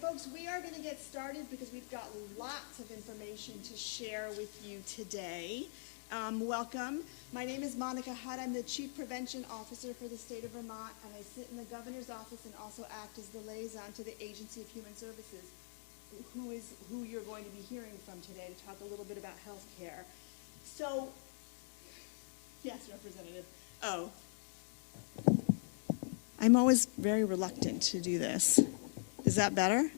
folks, we are going to get started because we've got lots of information to share with you today. Welcome. My name is Monica Hutt. I'm the Chief Prevention Officer for the state of Vermont, and I sit in the governor's office and also act as the liaison to the Agency of Human Services, who you're going to be hearing from today to talk a little bit about health care. So, yes, Representative. Oh. I'm always very reluctant to do this. Is that better?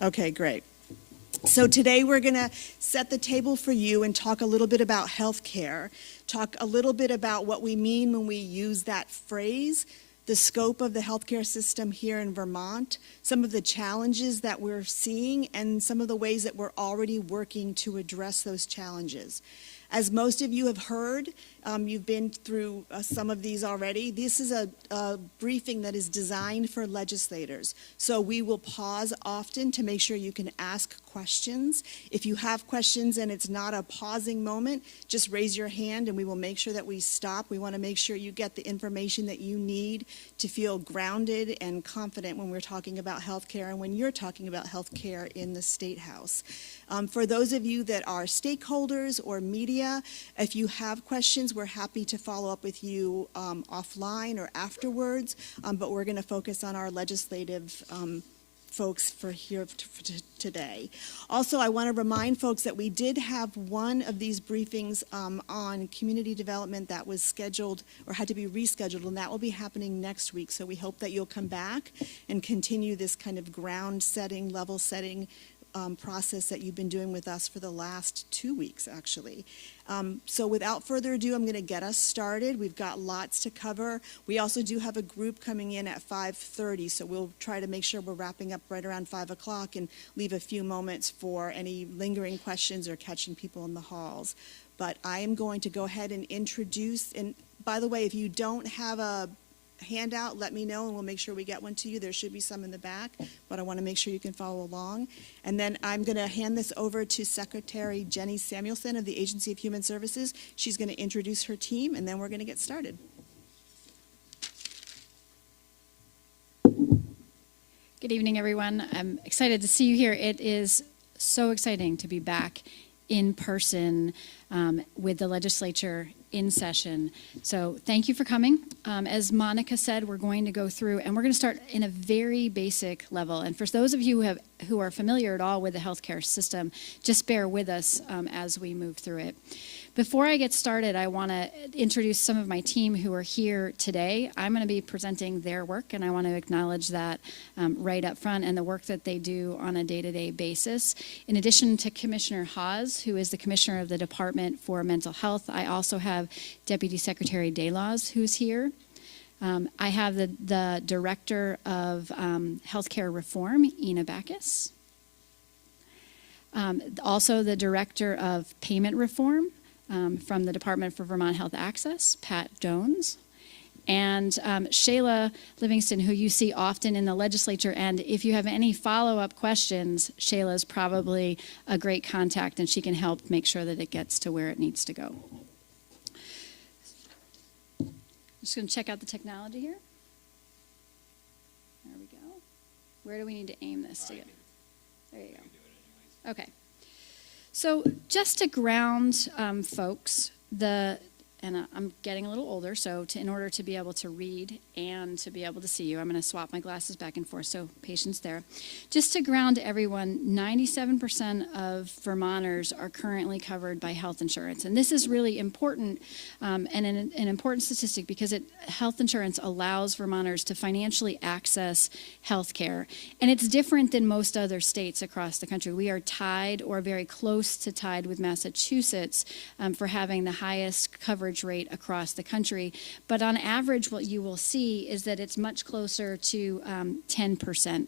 Okay, great. So today we're going to set the table for you and talk a little bit about health care, talk a little bit about what we mean when we use that phrase, the scope of the healthcare system here in Vermont, some of the challenges that we're seeing, and some of the ways that we're already working to address those challenges. As most of you have heard, you've been through some of these already. This is a briefing that is designed for legislators. So we will pause often to make sure you can ask questions. If you have questions and it's not a pausing moment, just raise your hand and we will make sure that we stop. We want to make sure you get the information that you need to feel grounded and confident when we're talking about healthcare and when you're talking about healthcare in the State House. For those of you that are stakeholders or media, if you have questions, we're happy to follow up with you offline or afterwards, but we're going to focus on our legislative folks for here today. Also, I want to remind folks that we did have one of these briefings on community development that was scheduled or had to be rescheduled, and that will be happening next week. So we hope that you'll come back and continue this kind of ground setting, level setting process that you've been doing with us for the last 2 weeks, actually. So without further ado, I'm going to get us started. We've got lots to cover. We also do have a group coming in at 5:30, so we'll try to make sure we're wrapping up right around 5 o'clock and leave a few moments for any lingering questions or catching people in the halls. But I am going to go ahead and introduce, and by the way, if you don't have a handout, let me know and we'll make sure we get one to you. There should be some in the back, but I want to make sure you can follow along. And then I'm going to hand this over to Secretary Jenny Samuelson of the Agency of Human Services. She's going to introduce her team and then we're going to get started. Good evening, everyone. I'm excited to see you here. It is so exciting to be back in person with the legislature in session. So thank you for coming. As Monica said, we're going to go through and we're going to start in a very basic level. And for those of you who are familiar at all with the healthcare system, just bear with us as we move through it. Before I get started, I want to introduce some of my team who are here today. I'm going to be presenting their work, and I want to acknowledge that right up front and the work that they do on a day-to-day basis. In addition to Commissioner Hawes, who is the Commissioner of the Department for Mental Health, I also have Deputy Secretary Daylaws, who's here. I have the Director of Healthcare Reform, Ina Backus. Also the Director of Payment Reform, from the Department for Vermont Health Access, Pat Jones, and Shayla Livingston, who you see often in the legislature. And if you have any follow-up questions, Shayla's probably a great contact, and she can help make sure that it gets to where it needs to go. I'm just going to check out the technology here. There we go. Where do we need to aim this to get? There you go. Okay. So just to ground folks, I'm getting a little older, so in order to be able to read and to be able to see you, I'm going to swap my glasses back and forth, so patience there. Just to ground everyone, 97% of Vermonters are currently covered by health insurance. And this is really important and an important statistic because health insurance allows Vermonters to financially access health care. And it's different than most other states across the country. We are tied or very close to tied with Massachusetts for having the highest coverage rate across the country, but on average what you will see is that it's much closer to 10%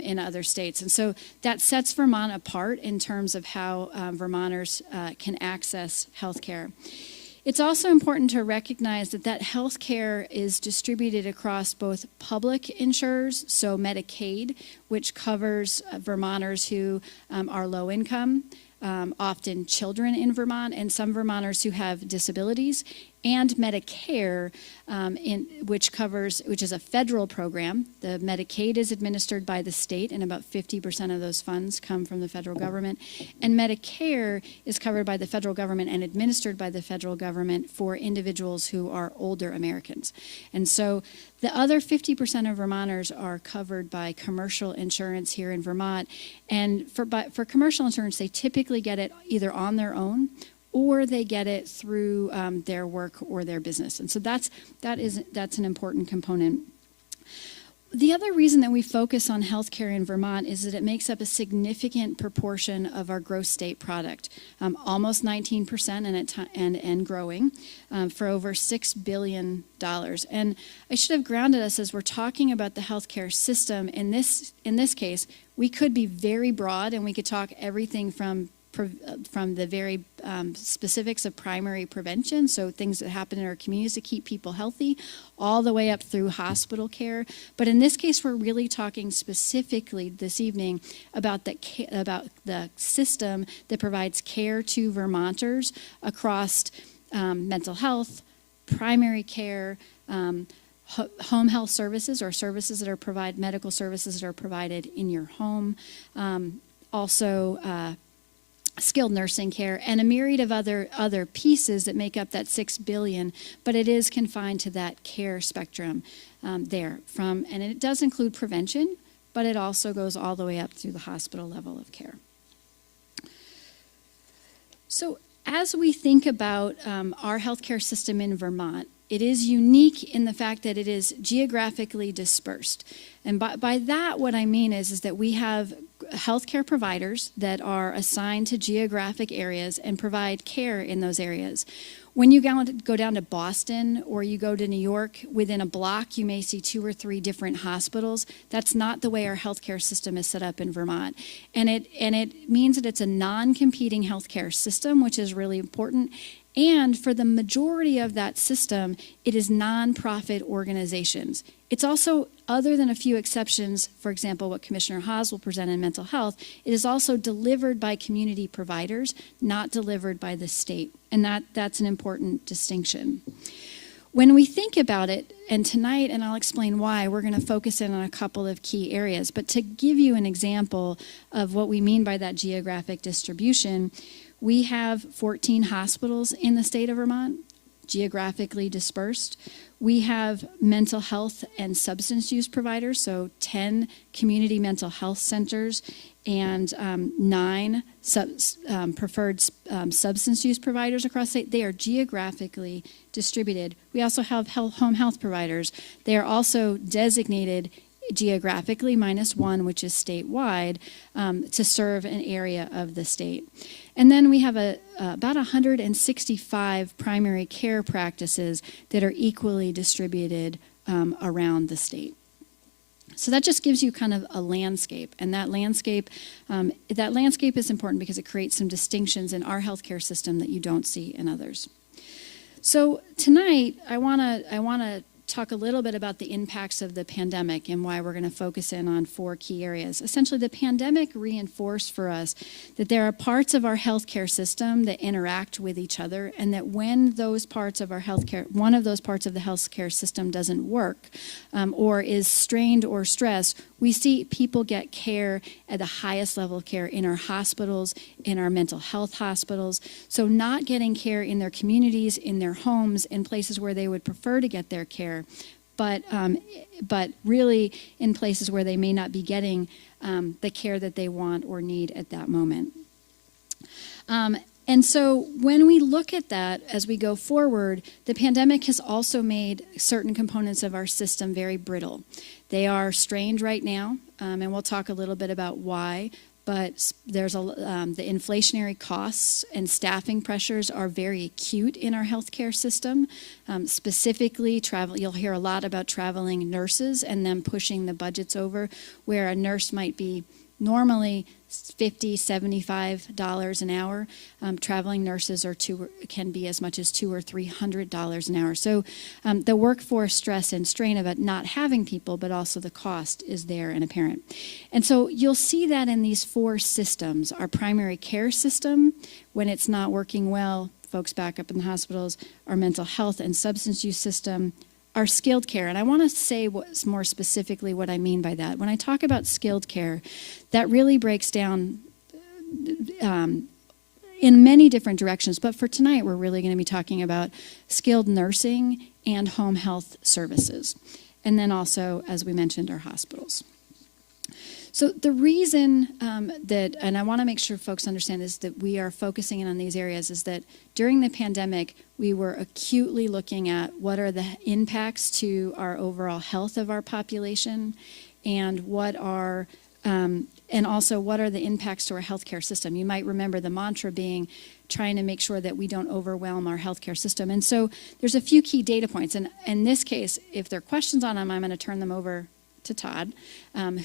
in other states. And so that sets Vermont apart in terms of how Vermonters can access health care. It's also important to recognize that health care is distributed across both public insurers, so Medicaid, which covers Vermonters who are low income, often children in Vermont, and some Vermonters who have disabilities, and Medicare, which is a federal program. The Medicaid is administered by the state, and about 50% of those funds come from the federal government. And Medicare is covered by the federal government and administered by the federal government for individuals who are older Americans. And so the other 50% of Vermonters are covered by commercial insurance here in Vermont. And for commercial insurance, they typically get it either on their own or they get it through their work or their business. And so that's an important component. The other reason that we focus on healthcare in Vermont is that it makes up a significant proportion of our gross state product, almost 19% and growing, for over $6 billion. And I should have grounded us as we're talking about the healthcare system. In this case, we could be very broad and we could talk everything from the very specifics of primary prevention, so things that happen in our communities to keep people healthy, all the way up through hospital care. But in this case, we're really talking specifically this evening about the system that provides care to Vermonters across mental health, primary care, home health services, or services that are medical services that are provided in your home, also skilled nursing care, and a myriad of other pieces that make up that $6 billion, but it is confined to that care spectrum and it does include prevention, but it also goes all the way up through the hospital level of care. So as we think about our healthcare system in Vermont, it is unique in the fact that it is geographically dispersed. And by that, what I mean is that we have healthcare providers that are assigned to geographic areas and provide care in those areas. When you go down to Boston or you go to New York, within a block you may see 2 or 3 different hospitals. That's not the way our healthcare system is set up in Vermont. And it means that it's a non-competing healthcare system, which is really important. And for the majority of that system, it is nonprofit organizations. It's also, other than a few exceptions, for example, what Commissioner Haas will present in mental health, it is also delivered by community providers, not delivered by the state. And that's an important distinction. When we think about it, and tonight, and I'll explain why, we're going to focus in on a couple of key areas. But to give you an example of what we mean by that geographic distribution, we have 14 hospitals in the state of Vermont, geographically dispersed. We have mental health and substance use providers, so 10 community mental health centers and 9 preferred substance use providers across the state. They are geographically distributed. We also have home health providers. They are also designated geographically -1, which is statewide, to serve an area of the state. And then we have about 165 primary care practices that are equally distributed around the state. So that just gives you kind of a landscape, and that landscape is important because it creates some distinctions in our healthcare system that you don't see in others. So tonight, I want to talk a little bit about the impacts of the pandemic and why we're going to focus in on 4 key areas. Essentially, the pandemic reinforced for us that there are parts of our healthcare system that interact with each other, and that when those parts of our healthcare, one of those parts of the healthcare system doesn't work or is strained or stressed, we see people get care at the highest level of care in our hospitals, in our mental health hospitals. So not getting care in their communities, in their homes, in places where they would prefer to get their care, but really in places where they may not be getting the care that they want or need at that moment. And so when we look at that as we go forward, the pandemic has also made certain components of our system very brittle. They are strained right now, and we'll talk a little bit about why. But there's the inflationary costs and staffing pressures are very acute in our healthcare system. Specifically, you'll hear a lot about traveling nurses and them pushing the budgets over, where a nurse might be normally $50, $75 an hour. Traveling nurses can be as much as $200 or $300 an hour. So the workforce stress and strain of it not having people, but also the cost is there and apparent. And so you'll see that in these 4 systems. Our primary care system, when it's not working well, folks back up in the hospitals, our mental health and substance use system, our skilled care. And I want to say what's more specifically what I mean by that. When I talk about skilled care, that really breaks down in many different directions. But for tonight, we're really going to be talking about skilled nursing and home health services. And then also, as we mentioned, our hospitals. So the reason that, and I want to make sure folks understand, is that we are focusing in on these areas is that during the pandemic, we were acutely looking at what are the impacts to our overall health of our population, and what are, and also what are the impacts to our healthcare system. You might remember the mantra being trying to make sure that we don't overwhelm our healthcare system. And so there's a few key data points. And in this case, if there are questions on them, I'm going to turn them over to Todd,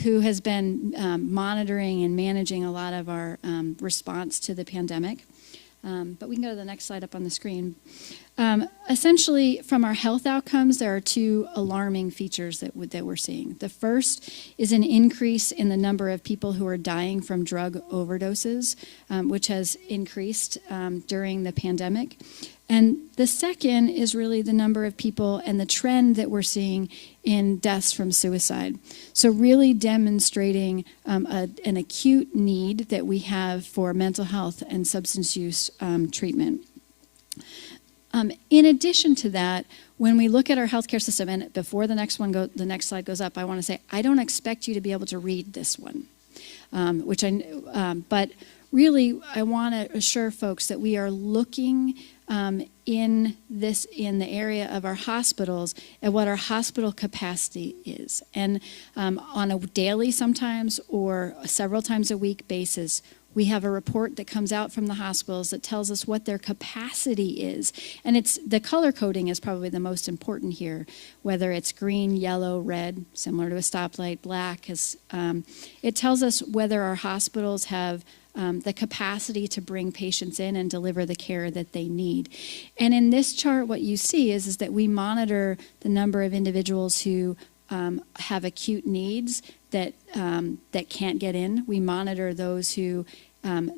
who has been monitoring and managing a lot of our response to the pandemic. But we can go to the next slide up on the screen. Essentially, from our health outcomes, there are two alarming features that we're seeing. The first is an increase in the number of people who are dying from drug overdoses, which has increased during the pandemic. And the second is really the number of people and the trend that we're seeing in deaths from suicide. So really demonstrating an acute need that we have for mental health and substance use treatment. In addition to that, when we look at our healthcare system, and before the next slide goes up, I want to say I don't expect you to be able to read this one, but really I want to assure folks that we are looking in the area of our hospitals at what our hospital capacity is. And on a daily sometimes or several times a week basis, we have a report that comes out from the hospitals that tells us what their capacity is. And it's the color coding is probably the most important here, whether it's green, yellow, red, similar to a stoplight, black. It tells us whether our hospitals have the capacity to bring patients in and deliver the care that they need. And in this chart, what you see is that we monitor the number of individuals who have acute needs that can't get in. We monitor those who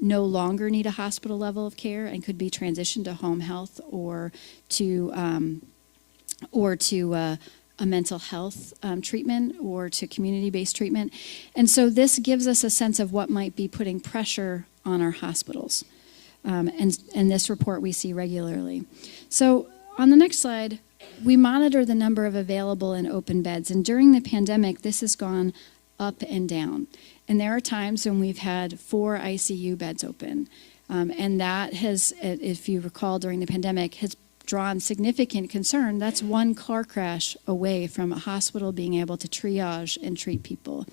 no longer need a hospital level of care and could be transitioned to home health or to a mental health treatment or to community-based treatment. And so this gives us a sense of what might be putting pressure on our hospitals. And this report we see regularly. So on the next slide, we monitor the number of available and open beds. And during the pandemic, this has gone up and down. And there are times when we've had 4 ICU beds open. And that has, if you recall during the pandemic, has drawn significant concern. That's one car crash away from a hospital being able to triage and treat people.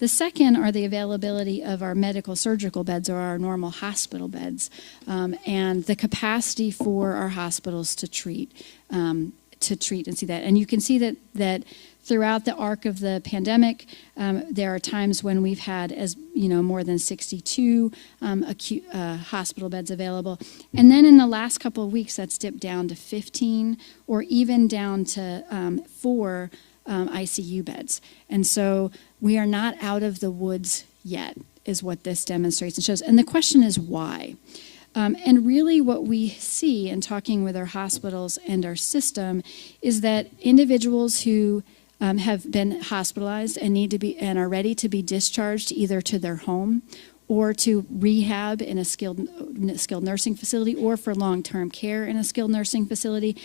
The second are the availability of our medical surgical beds or our normal hospital beds, and the capacity for our hospitals to treat and see that. And you can see that throughout the arc of the pandemic, there are times when we've had more than 62 acute hospital beds available. And then in the last couple of weeks, that's dipped down to 15 or even down to 4 ICU beds. And so we are not out of the woods yet, is what this demonstrates and shows. And the question is why? And really what we see in talking with our hospitals and our system is that individuals who have been hospitalized and need to be and are ready to be discharged either to their home or to rehab in a skilled nursing facility or for long-term care in a skilled nursing facility,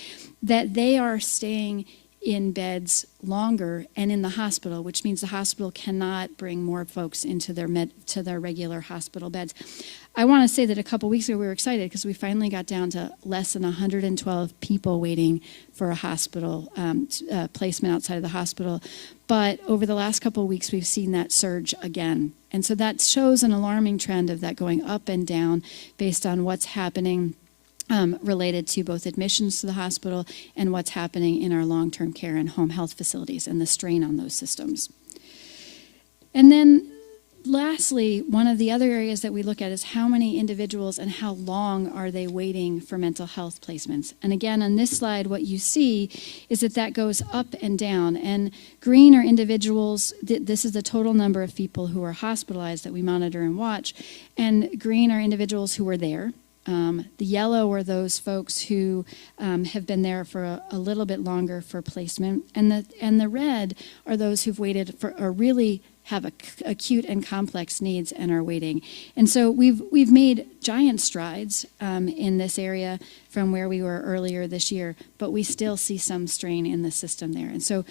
that they are staying in beds longer and in the hospital, which means the hospital cannot bring more folks into their regular hospital beds. I want to say that a couple weeks ago we were excited because we finally got down to less than 112 people waiting for a hospital placement outside of the hospital. But over the last couple of weeks, we've seen that surge again. And so that shows an alarming trend of that going up and down based on what's happening related to both admissions to the hospital and what's happening in our long-term care and home health facilities and the strain on those systems. And then lastly, one of the other areas that we look at is how many individuals and how long are they waiting for mental health placements. And again, on this slide, what you see is that goes up and down. And green are individuals, this is the total number of people who are hospitalized that we monitor and watch. And green are individuals who are there. The yellow are those folks who have been there for a little bit longer for placement, and the red are those who've waited for or really have acute and complex needs and are waiting. And so we've made giant strides in this area from where we were earlier this year, but we still see some strain in the system there. And so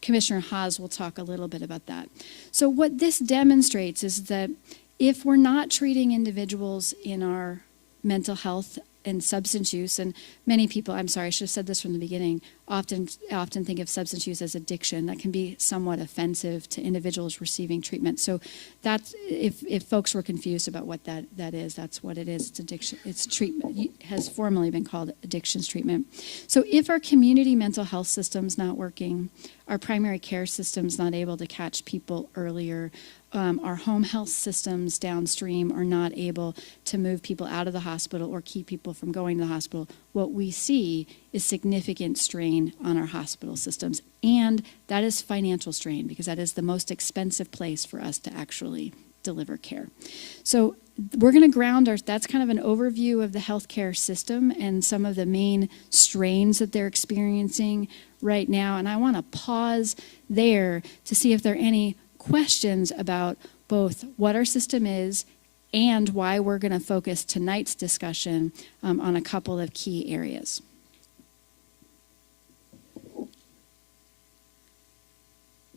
Commissioner Haas will talk a little bit about that. So what this demonstrates is that if we're not treating individuals in our mental health and substance use, and many people, I'm sorry, I should have said this from the beginning, often think of substance use as addiction. That can be somewhat offensive to individuals receiving treatment. So that's, if folks were confused about what that is, that's what it is. It's addiction. It's treatment. It has formerly been called addictions treatment. So if our community mental health system's not working, our primary care system's not able to catch people earlier, our home health systems downstream are not able to move people out of the hospital or keep people from going to the hospital, what we see is significant strain on our hospital systems. And that is financial strain, because that is the most expensive place for us to actually deliver care. So we're going to ground that's kind of an overview of the healthcare system and some of the main strains that they're experiencing right now. And I want to pause there to see if there are any questions about both what our system is and why we're going to focus tonight's discussion on a couple of key areas.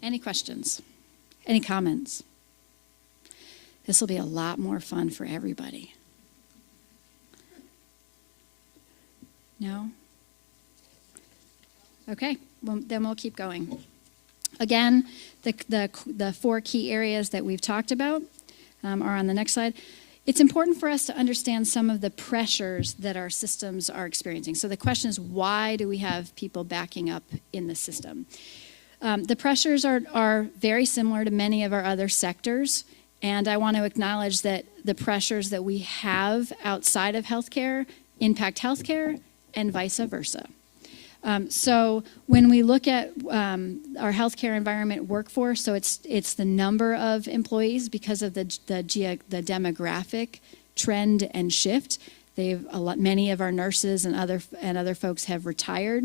Any questions? Any comments? This will be a lot more fun for everybody. No? Okay, well, then we'll keep going. Again, the four key areas that we've talked about are on the next slide. It's important for us to understand some of the pressures that our systems are experiencing. So the question is, why do we have people backing up in the system? The pressures are very similar to many of our other sectors, and I want to acknowledge that the pressures that we have outside of healthcare impact healthcare and vice versa. So when we look at our healthcare environment workforce, so it's the number of employees because of the demographic trend and shift. Many of our nurses and other folks have retired.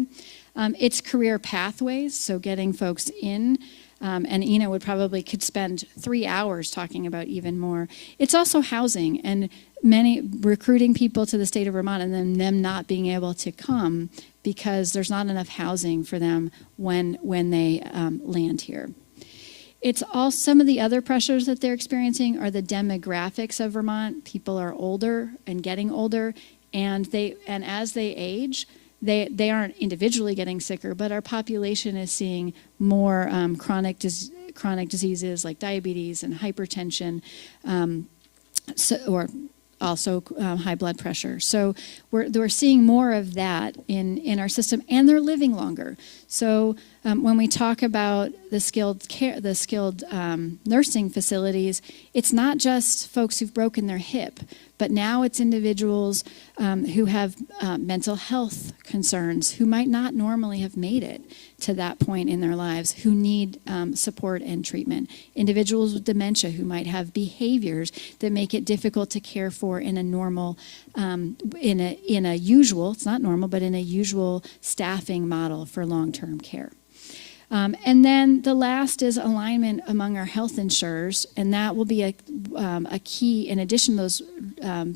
It's career pathways, so getting folks in. And Ina could spend 3 hours talking about even more. It's also housing, and many recruiting people to the state of Vermont and then them not being able to come because there's not enough housing for them when they land here. It's all some of the other pressures that they're experiencing are the demographics of Vermont. People are older and getting older, and as they age, they aren't individually getting sicker, but our population is seeing more chronic diseases like diabetes and hypertension, or also high blood pressure. So we're seeing more of that in our system, and they're living longer. So when we talk about the skilled nursing facilities, it's not just folks who've broken their hip, but now it's individuals who have mental health concerns, who might not normally have made it to that point in their lives, who need support and treatment. Individuals with dementia who might have behaviors that make it difficult to care for in a normal, in a usual, it's not normal, but in a usual staffing model for long-term care. And then the last is alignment among our health insurers, and that will be a key, in addition to those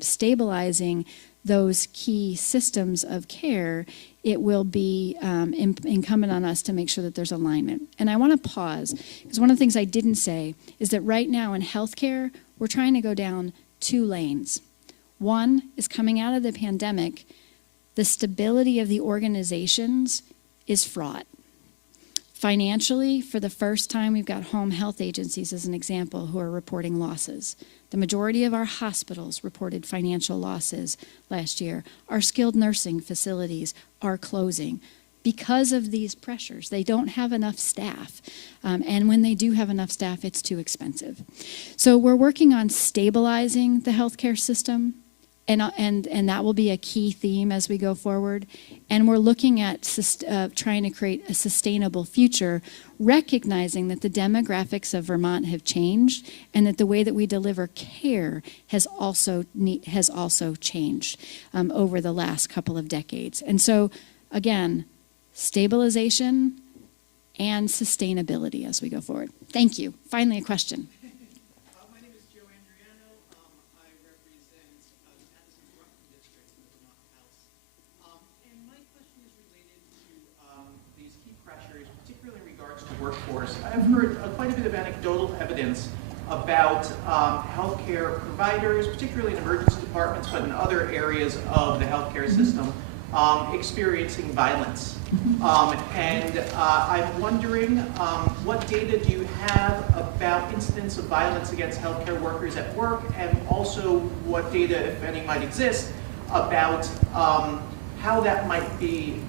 stabilizing those key systems of care, it will be incumbent on us to make sure that there's alignment. And I want to pause, because one of the things I didn't say is that right now in healthcare, we're trying to go down 2 lanes. One is coming out of the pandemic, the stability of the organizations is fraught. Financially, for the first time, we've got home health agencies, as an example, who are reporting losses. The majority of our hospitals reported financial losses last year. Our skilled nursing facilities are closing because of these pressures. They don't have enough staff, and when they do have enough staff, it's too expensive. So we're working on stabilizing the healthcare system, and that will be a key theme as we go forward. And we're looking at trying to create a sustainable future, recognizing that the demographics of Vermont have changed and that the way that we deliver care has also changed over the last couple of decades. And so, again, stabilization and sustainability as we go forward. Thank you. Finally, a question. My name is Joe Andriano. I represent the Madison Rockland District in the Vermont House. And my question is related to these key pressures, particularly in regards to workforce. I've heard quite a bit of anecdotal evidence about healthcare providers, particularly in emergency departments, but in other areas of the healthcare system, experiencing violence. And I'm wondering what data do you have about incidents of violence against healthcare workers at work, and also what data, if any, might exist about how that might be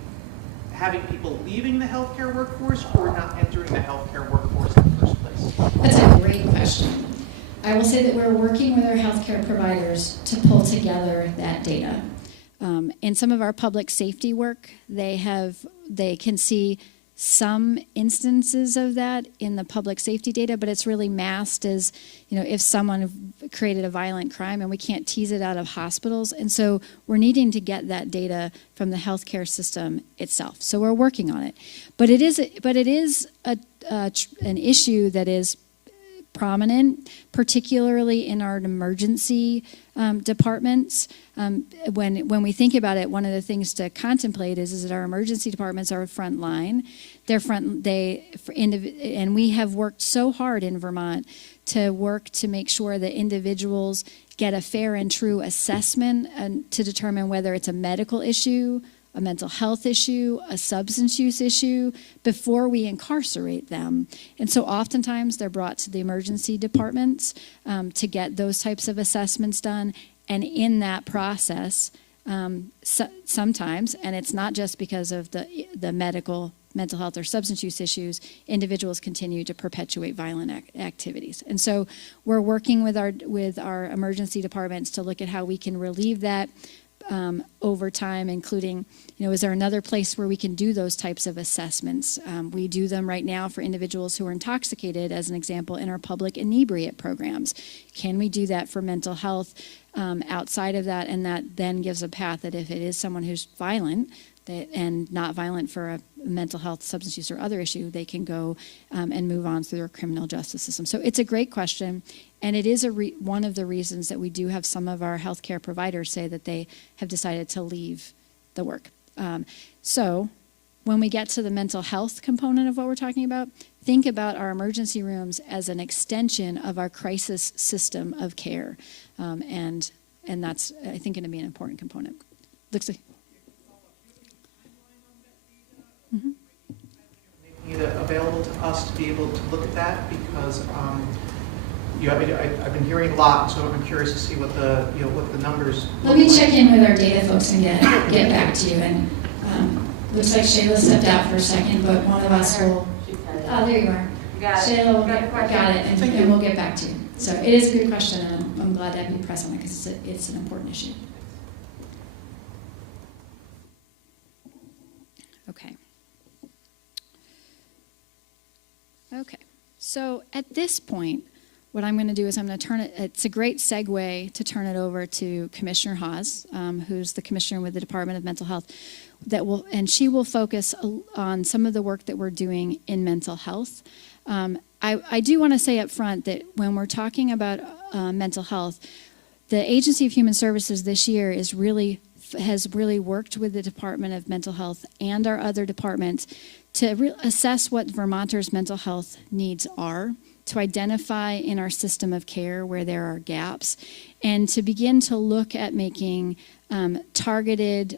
having people leaving the healthcare workforce or not entering the healthcare workforce in the first place? That's a great question. I will say that we're working with our healthcare providers to pull together that data. In some of our public safety work, they can see some instances of that in the public safety data, but it's really masked as, if someone created a violent crime, and we can't tease it out of hospitals. And so we're needing to get that data from the healthcare system itself. So we're working on it. But it is an issue that is prominent, particularly in our emergency departments. When we think about it, one of the things to contemplate is that our emergency departments are front line. And we have worked so hard in Vermont to work to make sure that individuals get a fair and true assessment and to determine whether it's a medical issue, a mental health issue, a substance use issue, before we incarcerate them. And so oftentimes they're brought to the emergency departments to get those types of assessments done. And in that process, sometimes, and it's not just because of the mental health or substance use issues, individuals continue to perpetuate violent activities. And so we're working with our emergency departments to look at how we can relieve that over time, including, is there another place where we can do those types of assessments? We do them right now for individuals who are intoxicated, as an example, in our public inebriate programs. Can we do that for mental health outside of that? And that then gives a path that if it is someone who's violent, and not violent for a mental health, substance use, or other issue, they can go and move on through their criminal justice system. So it's a great question, and it is one of the reasons that we do have some of our healthcare providers say that they have decided to leave the work. So when we get to the mental health component of what we're talking about, think about our emergency rooms as an extension of our crisis system of care, and that's, I think, going to be an important component. Looks like. Mm-hmm. Making it available to us to be able to look at that, because I've been hearing a lot, so I'm curious to see what the numbers. Let me check in with our data folks and get back to you. And looks like Shayla stepped out for a second, but one of us will. Oh, there you are. Shayla will got it, and we'll get back to you. So it is a good question, and I'm glad to have you press on it because it's an important issue. Okay, so at this point, what I'm going to do is I'm going to turn it, it's a great segue to turn it over to Commissioner Hawes, who's the commissioner with the Department of Mental Health, and she will focus on some of the work that we're doing in mental health. I do want to say up front that when we're talking about mental health, the Agency of Human Services this year has really worked with the Department of Mental Health and our other departments to assess what Vermonters' mental health needs are, to identify in our system of care where there are gaps, and to begin to look at making targeted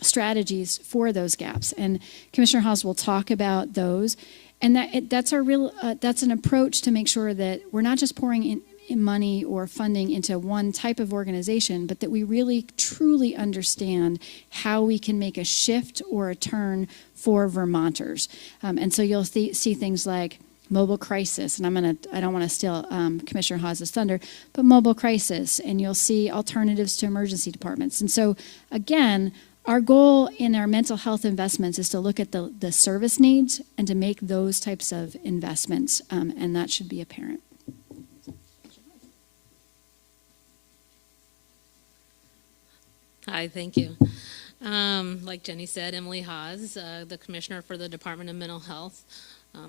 strategies for those gaps. And Commissioner Hawes will talk about those. And that's an approach to make sure that we're not just pouring in money or funding into one type of organization, but that we really truly understand how we can make a shift or a turn for Vermonters. And so you'll see things like mobile crisis, and I don't want to steal Commissioner Haas's thunder, but mobile crisis, and you'll see alternatives to emergency departments. And so, again, our goal in our mental health investments is to look at the service needs and to make those types of investments, and that should be apparent. Hi, thank you. Like Jenny said, Emily Haas, the Commissioner for the Department of Mental Health.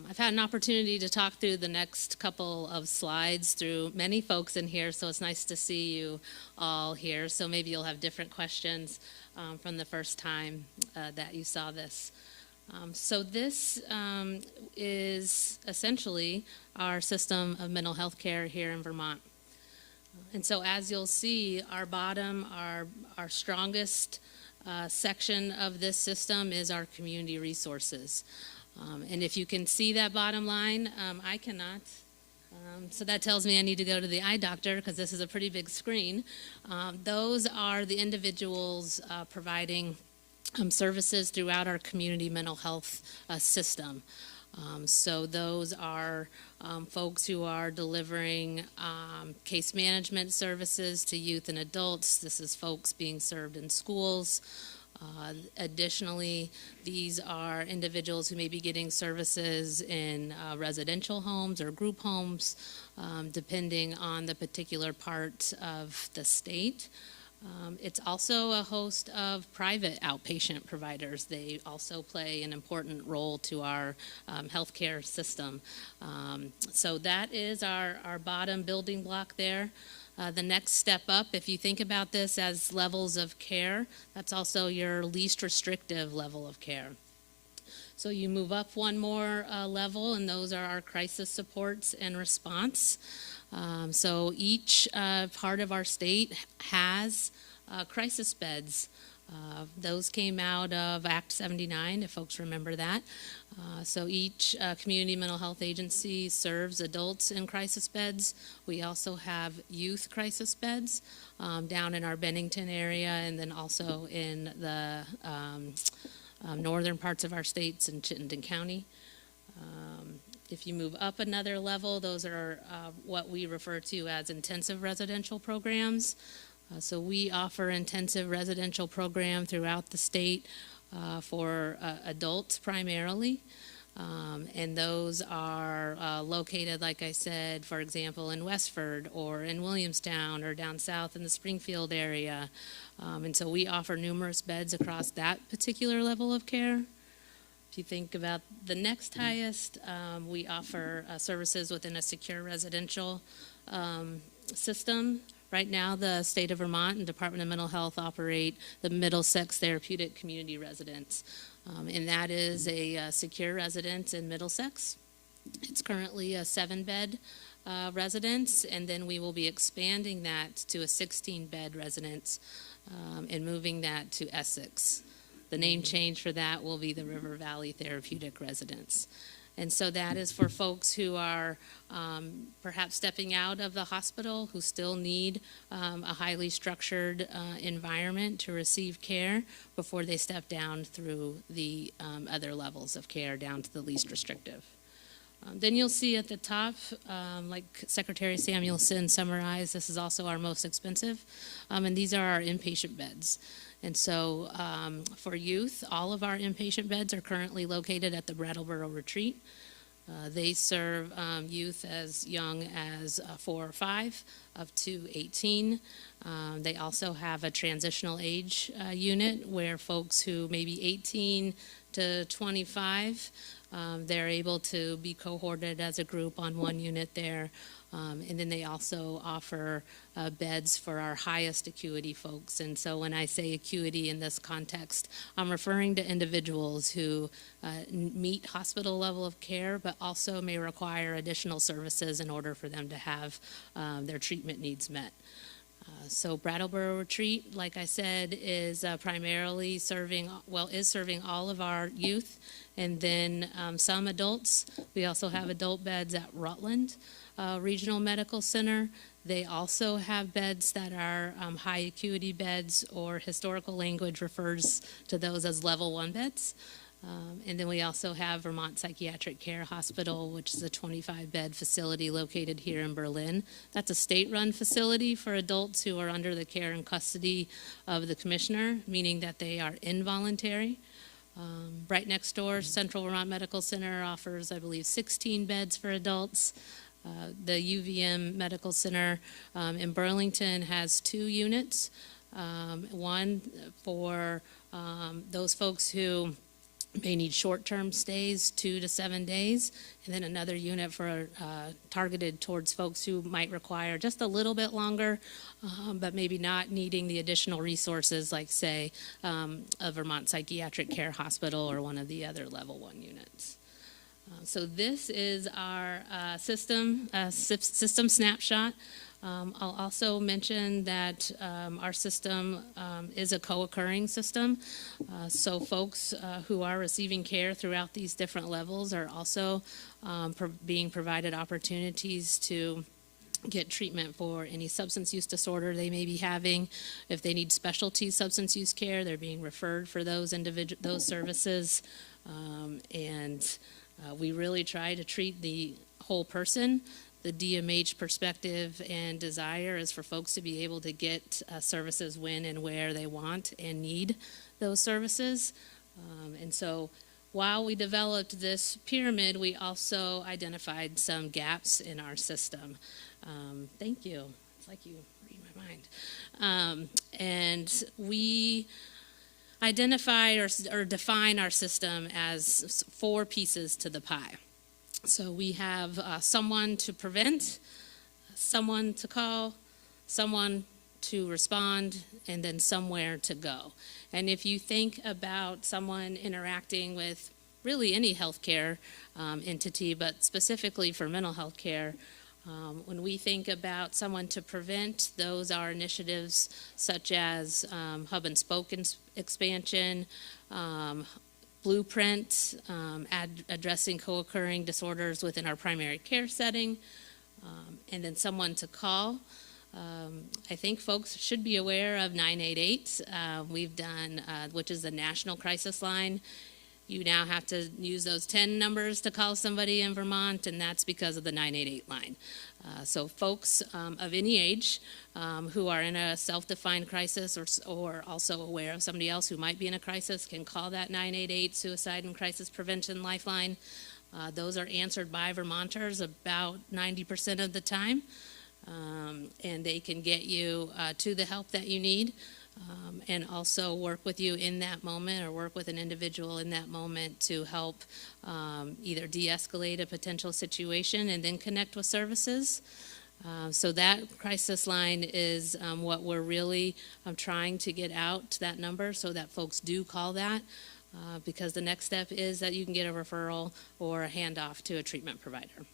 I've had an opportunity to talk through the next couple of slides through many folks in here, so it's nice to see you all here. So maybe you'll have different questions from the first time that you saw this. So this is essentially our system of mental health care here in Vermont. And so as you'll see, our bottom, our strongest section of this system is our community resources. And if you can see that bottom line, I cannot. So that tells me I need to go to the eye doctor because this is a pretty big screen. Those are the individuals providing services throughout our community mental health system. So those are folks who are delivering case management services to youth and adults. This is folks being served in schools. Additionally, these are individuals who may be getting services in residential homes or group homes, depending on the particular part of the state. It's also a host of private outpatient providers. They also play an important role to our healthcare system. So that is our bottom building block there. The next step up, if you think about this as levels of care, that's also your least restrictive level of care. So you move up one more level, and those are our crisis supports and response. So each part of our state has crisis beds. Those came out of Act 79, if folks remember that. So each community mental health agency serves adults in crisis beds. We also have youth crisis beds down in our Bennington area, and then also in the northern parts of our states in Chittenden County. If you move up another level, those are what we refer to as intensive residential programs. So we offer intensive residential program throughout the state for adults primarily. And those are located, like I said, for example, in Westford or in Williamstown or down south in the Springfield area. And so we offer numerous beds across that particular level of care. If you think about the next highest, we offer services within a secure residential system. Right now, the state of Vermont and Department of Mental Health operate the Middlesex Therapeutic Community Residence. And that is a secure residence in Middlesex. It's currently a 7-bed residence, and then we will be expanding that to a 16-bed residence and moving that to Essex. The name change for that will be the River Valley Therapeutic Residence. And so that is for folks who are perhaps stepping out of the hospital, who still need a highly structured environment to receive care before they step down through the other levels of care down to the least restrictive. Then you'll see at the top, like Secretary Samuelson summarized, this is also our most expensive, and these are our inpatient beds. And so for youth, all of our inpatient beds are currently located at the Brattleboro Retreat. They serve youth as young as 4 or 5 up to 18. They also have a transitional age unit where folks who may be 18 to 25, they're able to be cohorted as a group on one unit there. And then they also offer beds for our highest acuity folks. And so when I say acuity in this context, I'm referring to individuals who meet hospital level of care, but also may require additional services in order for them to have their treatment needs met. So Brattleboro Retreat, like I said, is primarily serving all of our youth and then some adults. We also have adult beds at Rutland Regional Medical Center. They also have beds that are high acuity beds, or historical language refers to those as level 1 beds. And then we also have Vermont Psychiatric Care Hospital, which is a 25-bed facility located here in Berlin. That's a state-run facility for adults who are under the care and custody of the commissioner, meaning that they are involuntary. Right next door, Central Vermont Medical Center offers, I believe, 16 beds for adults. The UVM Medical Center in Burlington has 2 units, one for those folks who may need short-term stays, 2 to 7 days, and then another unit for targeted towards folks who might require just a little bit longer, but maybe not needing the additional resources like, say, a Vermont Psychiatric Care Hospital or one of the other level 1 units. So this is our system snapshot. I'll also mention that our system is a co-occurring system. So folks who are receiving care throughout these different levels are also being provided opportunities to get treatment for any substance use disorder they may be having. If they need specialty substance use care, they're being referred for those services. We really try to treat the whole person. The DMH perspective and desire is for folks to be able to get services when and where they want and need those services. And so while we developed this pyramid, we also identified some gaps in our system. Thank you. It's like you read my mind. And we identify or define our system as 4 pieces to the pie. So we have someone to prevent, someone to call, someone to respond, and then somewhere to go. And if you think about someone interacting with really any healthcare entity, but specifically for mental health care, when we think about someone to prevent, those are initiatives such as hub and spoke expansion, Blueprint, addressing co-occurring disorders within our primary care setting, and then someone to call. I think folks should be aware of 988. We've done, which is the national crisis line. You now have to use those 10 numbers to call somebody in Vermont, and that's because of the 988 line. So folks of any age who are in a self-defined crisis or also aware of somebody else who might be in a crisis can call that 988 Suicide and Crisis Prevention Lifeline. Those are answered by Vermonters about 90% of the time, and they can get you to the help that you need. And also work with you in that moment or work with an individual in that moment to help either de-escalate a potential situation and then connect with services. So that crisis line is what we're really trying to get out to that number so that folks do call that because the next step is that you can get a referral or a handoff to a treatment provider,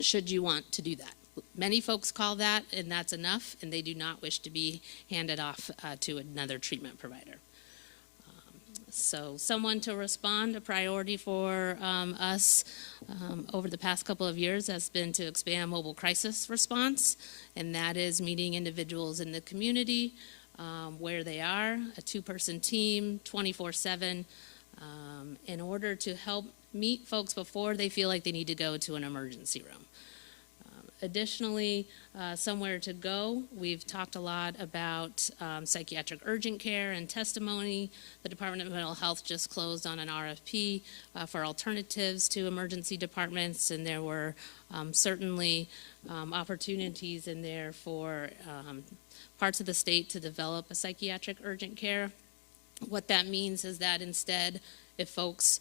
should you want to do that. Many folks call that, and that's enough, and they do not wish to be handed off to another treatment provider. So someone to respond, a priority for us over the past couple of years has been to expand mobile crisis response, and that is meeting individuals in the community where they are, a 2-person team, 24/7, in order to help meet folks before they feel like they need to go to an emergency room. Additionally, somewhere to go. We've talked a lot about psychiatric urgent care and testimony. The Department of Mental Health just closed on an RFP for alternatives to emergency departments, and there were certainly opportunities in there for parts of the state to develop a psychiatric urgent care. What that means is that instead, if folks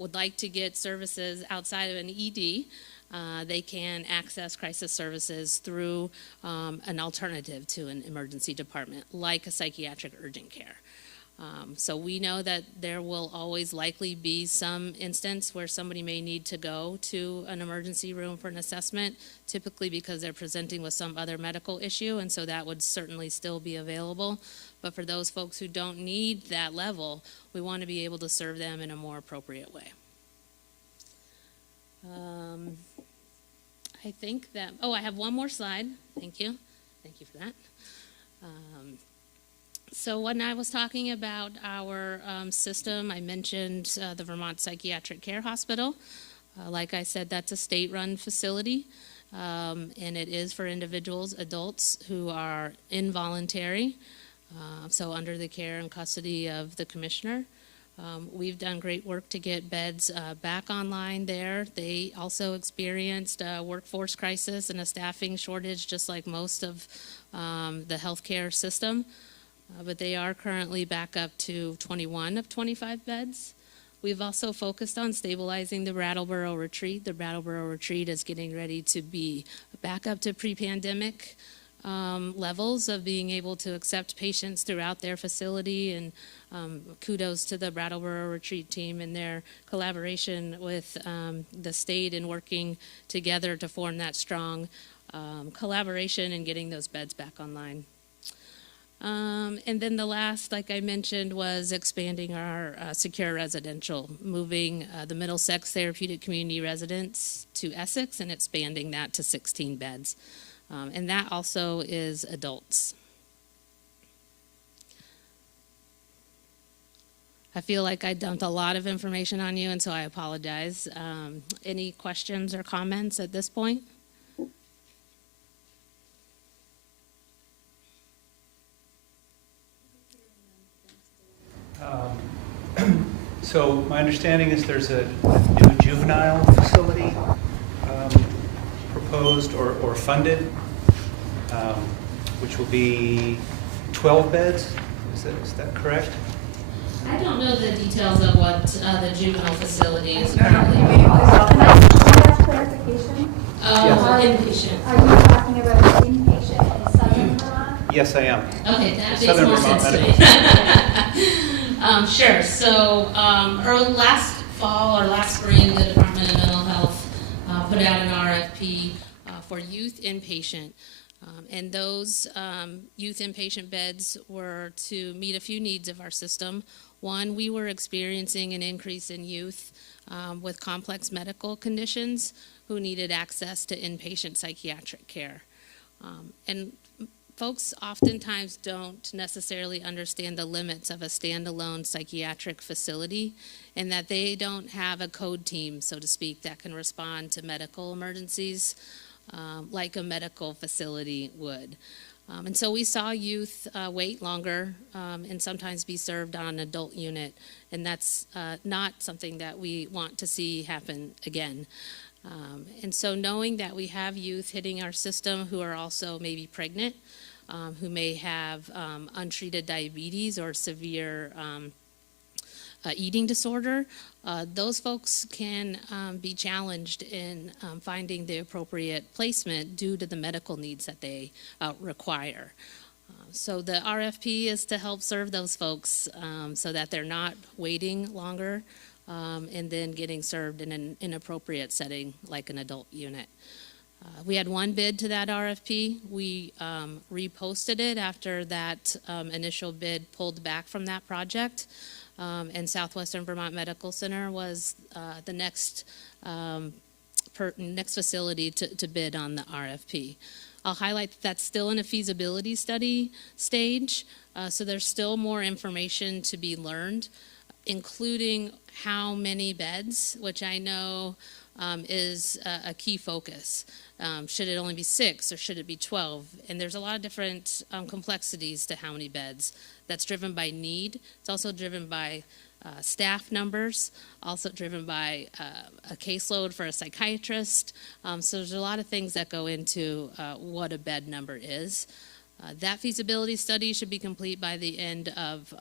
would like to get services outside of an ED, they can access crisis services through an alternative to an emergency department, like a psychiatric urgent care. So we know that there will always likely be some instance where somebody may need to go to an emergency room for an assessment, typically because they're presenting with some other medical issue, and so that would certainly still be available. But for those folks who don't need that level, we want to be able to serve them in a more appropriate way. I think that, I have one more slide. Thank you. Thank you for that. So when I was talking about our system, I mentioned the Vermont Psychiatric Care Hospital. Like I said, that's a state-run facility, and it is for individuals, adults who are involuntary, so under the care and custody of the commissioner. We've done great work to get beds back online there. They also experienced a workforce crisis and a staffing shortage, just like most of the healthcare system. But they are currently back up to 21 of 25 beds. We've also focused on stabilizing the Brattleboro Retreat. The Brattleboro Retreat is getting ready to be back up to pre-pandemic levels of being able to accept patients throughout their facility, and kudos to the Brattleboro Retreat team and their collaboration with the state and working together to form that strong collaboration and getting those beds back online. And then the last, like I mentioned, was expanding our secure residential, moving the Middlesex Therapeutic Community residents to Essex and expanding that to 16 beds. And that also is adults. I feel like I dumped a lot of information on you, and so I apologize. Any questions or comments at this point? So my understanding is there's a new juvenile facility proposed or funded, which will be 12 beds. Is that correct? I don't know the details of what the juvenile facility is currently. Can I ask clarification? Inpatient. Are you talking about inpatient in southern Vermont? Yes, I am. Okay, that makes Southern more Vermont sense to me. Sure. So last fall or last spring, the Department of Mental Health put out an RFP for youth inpatient. And those youth inpatient beds were to meet a few needs of our system. One, we were experiencing an increase in youth with complex medical conditions who needed access to inpatient psychiatric care. And folks oftentimes don't necessarily understand the limits of a standalone psychiatric facility, and that they don't have a code team, so to speak, that can respond to medical emergencies like a medical facility would. And so we saw youth wait longer and sometimes be served on an adult unit, and that's not something that we want to see happen again. And so knowing that we have youth hitting our system who are also maybe pregnant, who may have untreated diabetes or severe eating disorder, those folks can be challenged in finding the appropriate placement due to the medical needs that they require. So the RFP is to help serve those folks so that they're not waiting longer and then getting served in an inappropriate setting like an adult unit. We had one bid to that RFP. We reposted it after that initial bid pulled back from that project. And Southwestern Vermont Medical Center was the next facility to bid on the RFP. I'll highlight that that's still in a feasibility study stage, so there's still more information to be learned, including how many beds, which I know is a key focus. Should it only be 6 or should it be 12? And there's a lot of different complexities to how many beds. That's driven by need. It's also driven by staff numbers, also driven by a caseload for a psychiatrist. So there's a lot of things that go into what a bed number is. That feasibility study should be complete by the end of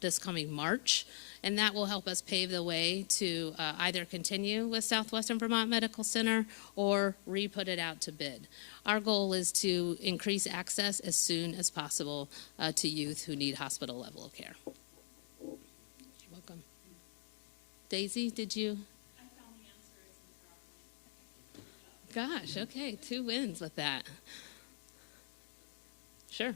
this coming March, and that will help us pave the way to either continue with Southwestern Vermont Medical Center or re-put it out to bid. Our goal is to increase access as soon as possible to youth who need hospital level of care. You're welcome. Daisy, did you? I found the answer. Gosh, okay, 2 wins with that. Sure.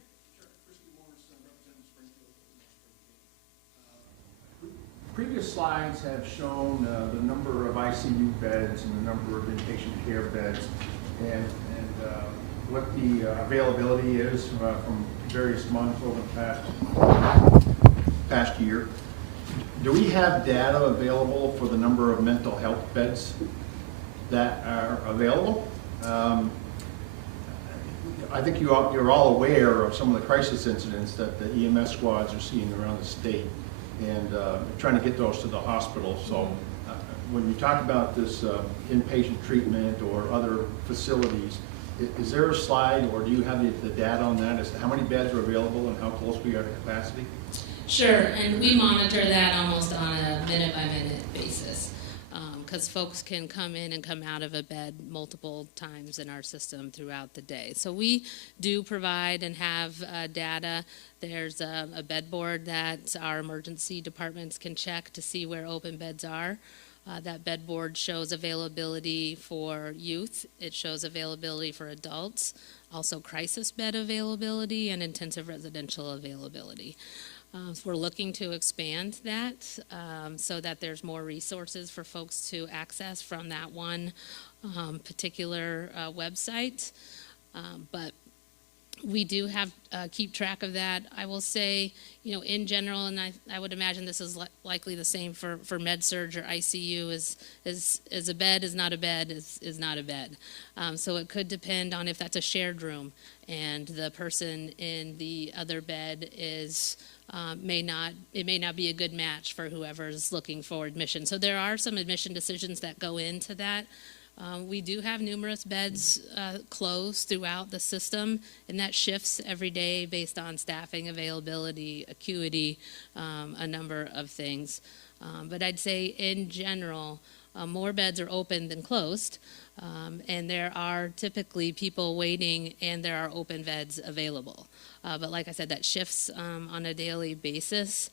Previous slides have shown the number of ICU beds and the number of inpatient care beds, and what the availability is from various months over the past year. Do we have data available for the number of mental health beds that are available? I think you're all aware of some of the crisis incidents that the EMS squads are seeing around the state, and trying to get those to the hospital. So when you talk about this inpatient treatment or other facilities, is there a slide, or do you have the data on that as to how many beds are available and how close we are to capacity? Sure, and we monitor that almost on a minute-by-minute basis, because folks can come in and come out of a bed multiple times in our system throughout the day. So we do provide and have data. There's a bed board that our emergency departments can check to see where open beds are. That bed board shows availability for youth. It shows availability for adults, also crisis bed availability and intensive residential availability. So we're looking to expand that so that there's more resources for folks to access from that one particular website. But we do have keep track of that. I will say, in general, and I would imagine this is likely the same for med surg or ICU, is a bed is not a bed is not a bed. So it could depend on if that's a shared room and the person in the other bed is may not be a good match for whoever's looking for admission. So there are some admission decisions that go into that. We do have numerous beds closed throughout the system, and that shifts every day based on staffing availability, acuity, a number of things. But I'd say in general, more beds are open than closed, and there are typically people waiting and there are open beds available. But like I said, that shifts on a daily basis.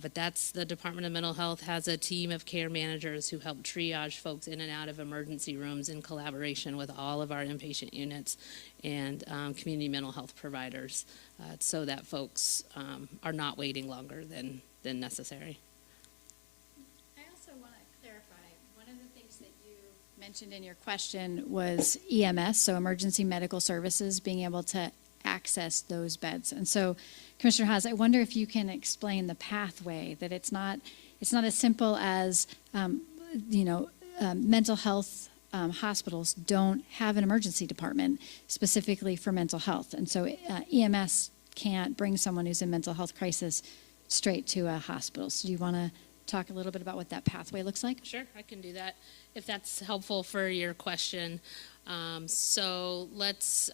But that's the Department of Mental Health has a team of care managers who help triage folks in and out of emergency rooms in collaboration with all of our inpatient units and community mental health providers so that folks are not waiting longer than necessary. I also want to clarify, one of the things that you mentioned in your question was EMS, so emergency medical services, being able to access those beds. And so, Commissioner Haas, I wonder if you can explain the pathway, that it's not as simple as, mental health hospitals don't have an emergency department specifically for mental health. And so EMS can't bring someone who's in mental health crisis straight to a hospital. So do you want to talk a little bit about what that pathway looks like? Sure, I can do that if that's helpful for your question. So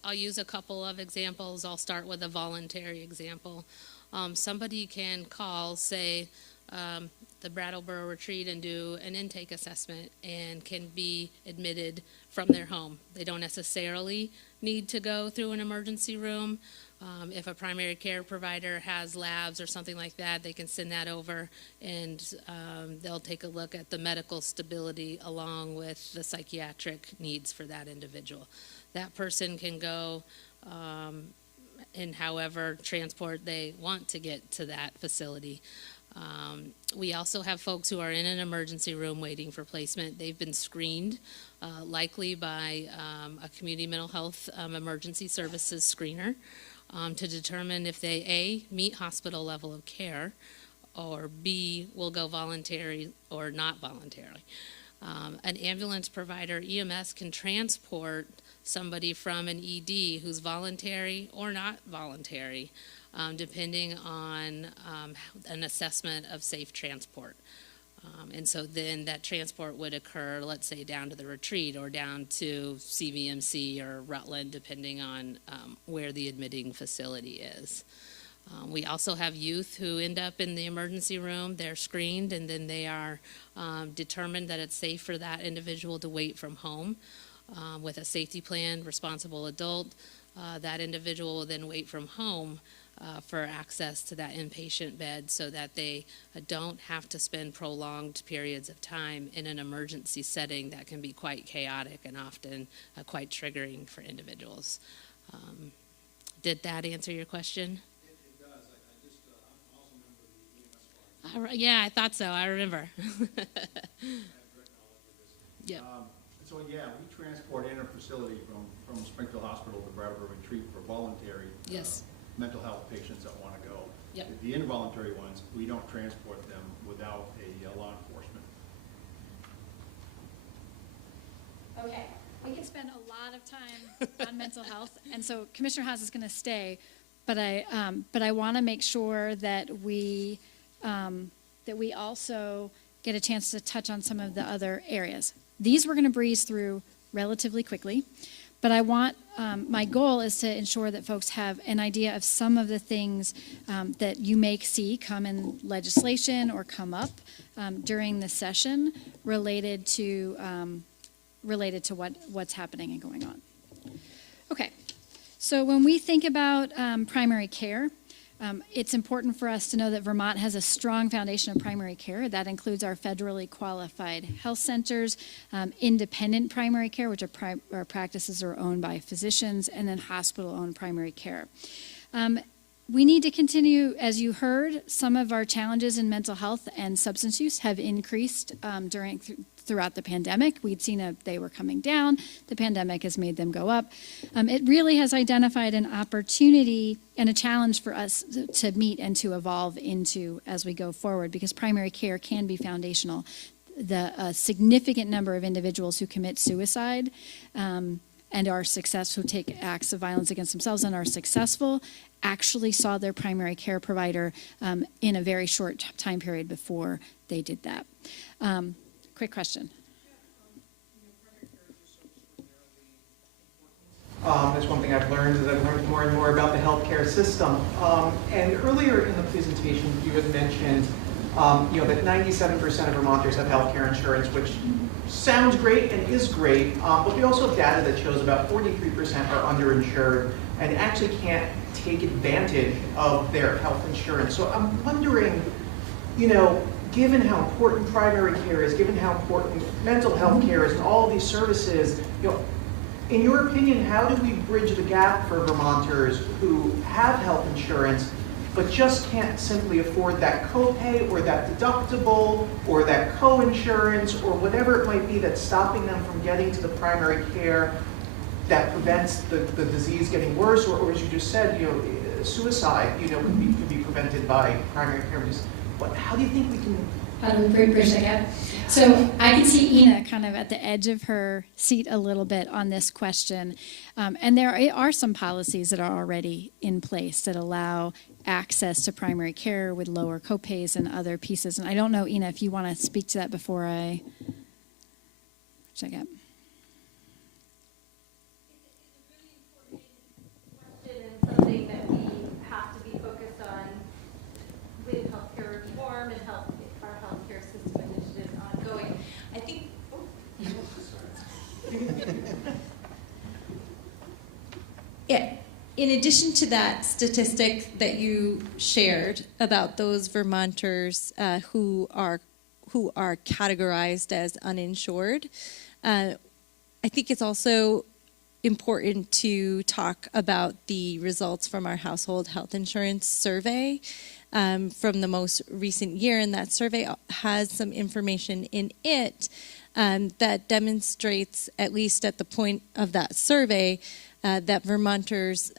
I'll use a couple of examples. I'll start with a voluntary example. Somebody can call, say, the Brattleboro Retreat and do an intake assessment and can be admitted from their home. They don't necessarily need to go through an emergency room. If a primary care provider has labs or something like that, they can send that over and they'll take a look at the medical stability along with the psychiatric needs for that individual. That person can go in however transport they want to get to that facility. We also have folks who are in an emergency room waiting for placement. They've been screened, likely by a community mental health emergency services screener, to determine if they, A, meet hospital level of care, or B, will go voluntary or not voluntarily. An ambulance provider, EMS, can transport somebody from an ED who's voluntary or not voluntary, depending on an assessment of safe transport. And so then that transport would occur, let's say, down to the retreat or down to CVMC or Rutland, depending on where the admitting facility is. We also have youth who end up in the emergency room. They're screened, and then they are determined that it's safe for that individual to wait from home with a safety plan, responsible adult. That individual will then wait from home for access to that inpatient bed so that they don't have to spend prolonged periods of time in an emergency setting that can be quite chaotic and often quite triggering for individuals. Did that answer your question? It does. I'm also a member of the EMS squad. Yeah, I thought so. I remember. I have direct knowledge of this. Yep. So, yeah, we transport in a facility from Springfield Hospital to Brattleboro Retreat for voluntary Yes. mental health patients that want to go. Yep. The involuntary ones, we don't transport them without a law enforcement. Okay. We could spend a lot of time on mental health, and so Commissioner Haas is going to stay, but I want to make sure that we also get a chance to touch on some of the other areas. These we're going to breeze through relatively quickly, but I want my goal is to ensure that folks have an idea of some of the things that you may see come in legislation or come up during the session related to what's happening and going on. Okay, so when we think about primary care, it's important for us to know that Vermont has a strong foundation of primary care. That includes our federally qualified health centers, independent primary care, which are practices are owned by physicians, and then hospital-owned primary care. We need to continue, as you heard, some of our challenges in mental health and substance use have increased throughout the pandemic. We'd seen they were coming down. The pandemic has made them go up. It really has identified an opportunity and a challenge for us to meet and to evolve into as we go forward, because primary care can be foundational. The significant number of individuals who commit suicide and are successful, who take acts of violence against themselves and are successful, actually saw their primary care provider in a very short time period before they did that. Quick question. That's one thing I've learned as I've learned more and more about the healthcare system. And earlier in the presentation, you had mentioned, that 97% of Vermonters have healthcare insurance, which sounds great and is great, but we also have data that shows about 43% are underinsured and actually can't take advantage of their health insurance. So I'm wondering, given how important primary care is, given how important mental health care is, and all of these services, in your opinion, how do we bridge the gap for Vermonters who have health insurance but just can't simply afford that copay or that deductible or that co-insurance or whatever it might be that's stopping them from getting to the primary care that prevents the disease getting worse, or as you just said, suicide, could be prevented by primary care. How do you think we can? How do we bridge that gap? So I can see Ina kind of at the edge of her seat a little bit on this question. And there are some policies that are already in place that allow access to primary care with lower copays and other pieces. And I don't know, Ina, if you want to speak to that before I check out. Something that we have to be focused on with healthcare reform and our healthcare system initiatives ongoing. I think. Yeah. In addition to that statistic that you shared about those Vermonters who are categorized as uninsured, I think it's also important to talk about the results from our household health insurance survey from the most recent year, and that survey has some information in it that demonstrates, at least at the point of that survey, that Vermonters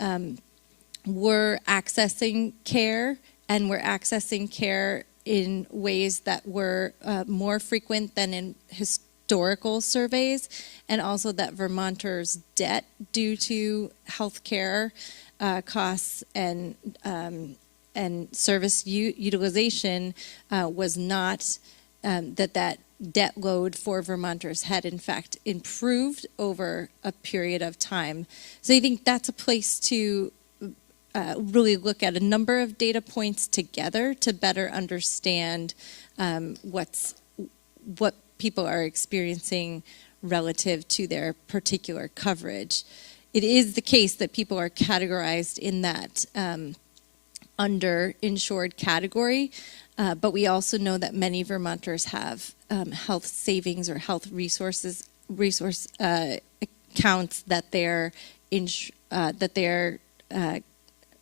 were accessing care, and were accessing care in ways that were more frequent than in historical surveys, and also that Vermonters' debt due to health care costs and service utilization was not, that debt load for Vermonters had in fact improved over a period of time. So I think that's a place to really look at a number of data points together to better understand what people are experiencing relative to their particular coverage. It is the case that people are categorized in that underinsured category, but we also know that many Vermonters have health savings or health resource accounts that their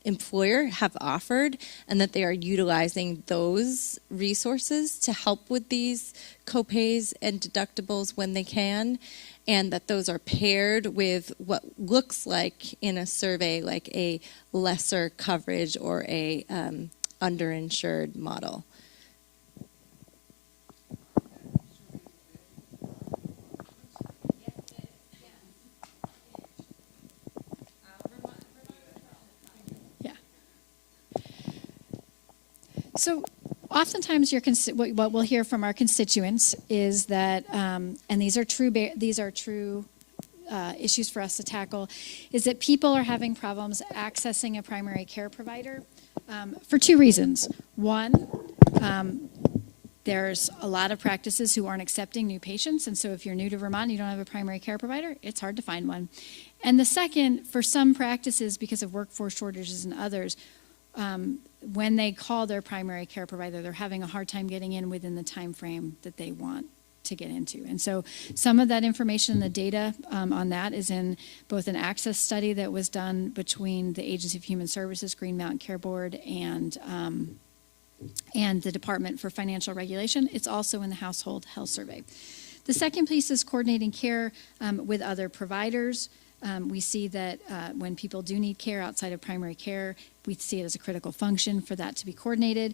employer have offered, and that they are utilizing those resources to help with these copays and deductibles when they can. and that those are paired with what looks like in a survey like a lesser coverage or a underinsured model. Yeah. So oftentimes what we'll hear from our constituents is that, and these are true issues for us to tackle, is that people are having problems accessing a primary care provider for two reasons. One, there's a lot of practices who aren't accepting new patients, and so if you're new to Vermont and you don't have a primary care provider, it's hard to find one. And the second, for some practices, because of workforce shortages and others, when they call their primary care provider, they're having a hard time getting in within the time frame that they want to get into. And so some of that information and the data on that is in both an access study that was done between the Agency of Human Services, Green Mountain Care Board, and the Department for Financial Regulation. It's also in the Household Health Survey. The second piece is coordinating care with other providers. We see that when people do need care outside of primary care, we see it as a critical function for that to be coordinated.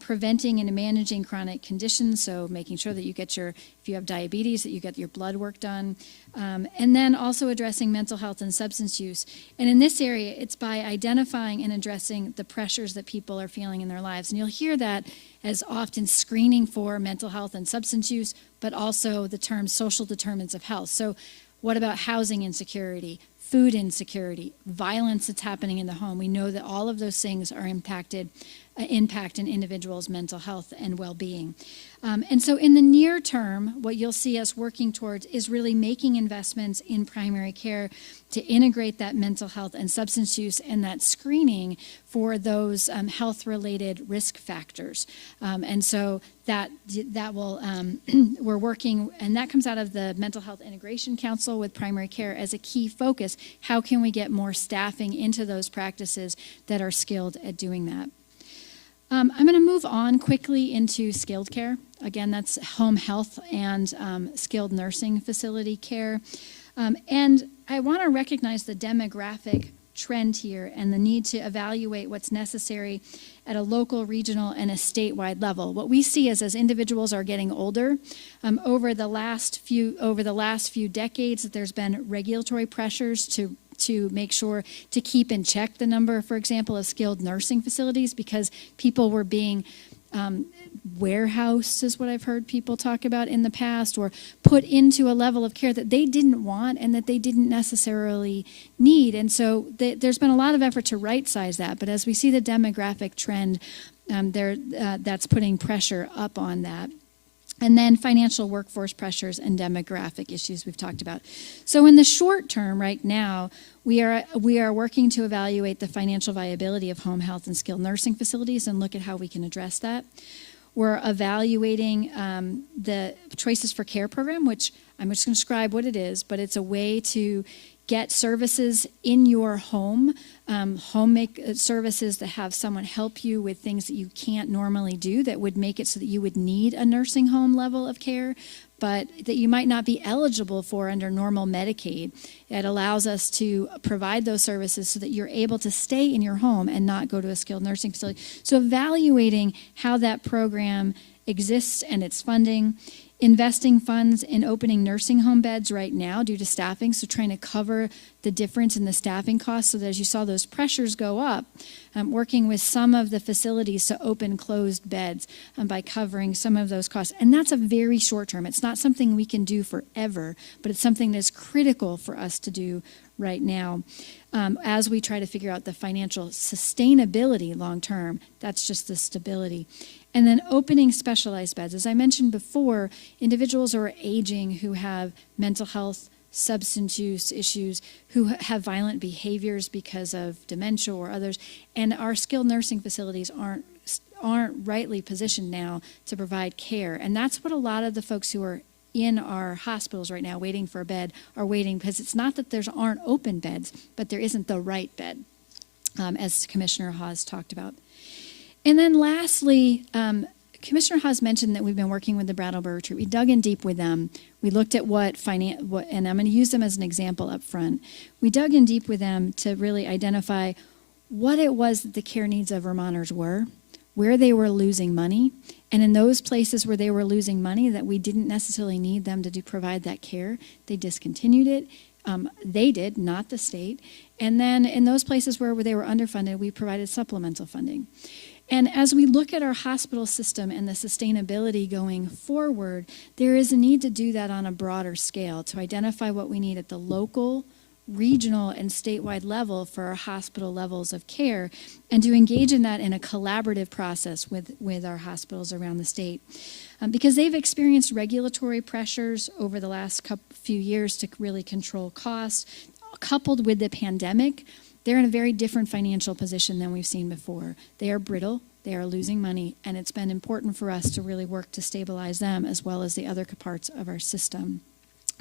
Preventing and managing chronic conditions, so making sure that you get if you have diabetes, that you get your blood work done. And then also addressing mental health and substance use. And in this area, it's by identifying and addressing the pressures that people are feeling in their lives. And you'll hear that as often screening for mental health and substance use, but also the term social determinants of health. So what about housing insecurity, food insecurity, violence that's happening in the home? We know that all of those things are impact an individual's mental health and well-being. And so in the near term, what you'll see us working towards is really making investments in primary care to integrate that mental health and substance use and that screening for those health-related risk factors. And so that will, we're working, and that comes out of the Mental Health Integration Council with primary care as a key focus. How can we get more staffing into those practices that are skilled at doing that? I'm going to move on quickly into skilled care. Again, that's home health and skilled nursing facility care. And I want to recognize the demographic trend here and the need to evaluate what's necessary at a local, regional, and a statewide level. What we see is as individuals are getting older, over the last few decades, that there's been regulatory pressures to make sure to keep in check the number, for example, of skilled nursing facilities, because people were being warehoused, is what I've heard people talk about in the past, or put into a level of care that they didn't want and that they didn't necessarily need. And so there's been a lot of effort to right-size that, but as we see the demographic trend, that's putting pressure up on that. And then financial workforce pressures and demographic issues we've talked about. So in the short term, right now, we are working to evaluate the financial viability of home health and skilled nursing facilities and look at how we can address that. We're evaluating the Choices for Care program, which I'm just going to describe what it is, but it's a way to get services in your home, services that have someone help you with things that you can't normally do that would make it so that you would need a nursing home level of care, but that you might not be eligible for under normal Medicaid. It allows us to provide those services so that you're able to stay in your home and not go to a skilled nursing facility. So evaluating how that program exists and its funding. Investing funds in opening nursing home beds right now due to staffing, so trying to cover the difference in the staffing costs so that as you saw those pressures go up, working with some of the facilities to open closed beds by covering some of those costs. And that's a very short term. It's not something we can do forever, but it's something that's critical for us to do right now. As we try to figure out the financial sustainability long term, that's just the stability. And then opening specialized beds. As I mentioned before, individuals who are aging, who have mental health, substance use issues, who have violent behaviors because of dementia or others, and our skilled nursing facilities aren't rightly positioned now to provide care. And that's what a lot of the folks who are in our hospitals right now waiting for a bed are waiting, because it's not that there aren't open beds, but there isn't the right bed, as Commissioner Hawes talked about. And then lastly, Commissioner Haas mentioned that we've been working with the Brattleboro Retreat. We dug in deep with them. We looked at and I'm going to use them as an example up front. We dug in deep with them to really identify what it was that the care needs of Vermonters were, where they were losing money, and in those places where they were losing money that we didn't necessarily need them to provide that care, they discontinued it. They did, not the state. And then in those places where they were underfunded, we provided supplemental funding. And as we look at our hospital system and the sustainability going forward, there is a need to do that on a broader scale, to identify what we need at the local, regional, and statewide level for our hospital levels of care, and to engage in that in a collaborative process with our hospitals around the state. Because they've experienced regulatory pressures over the last few years to really control costs, coupled with the pandemic. They're in a very different financial position than we've seen before. They are brittle, they are losing money, and it's been important for us to really work to stabilize them as well as the other parts of our system.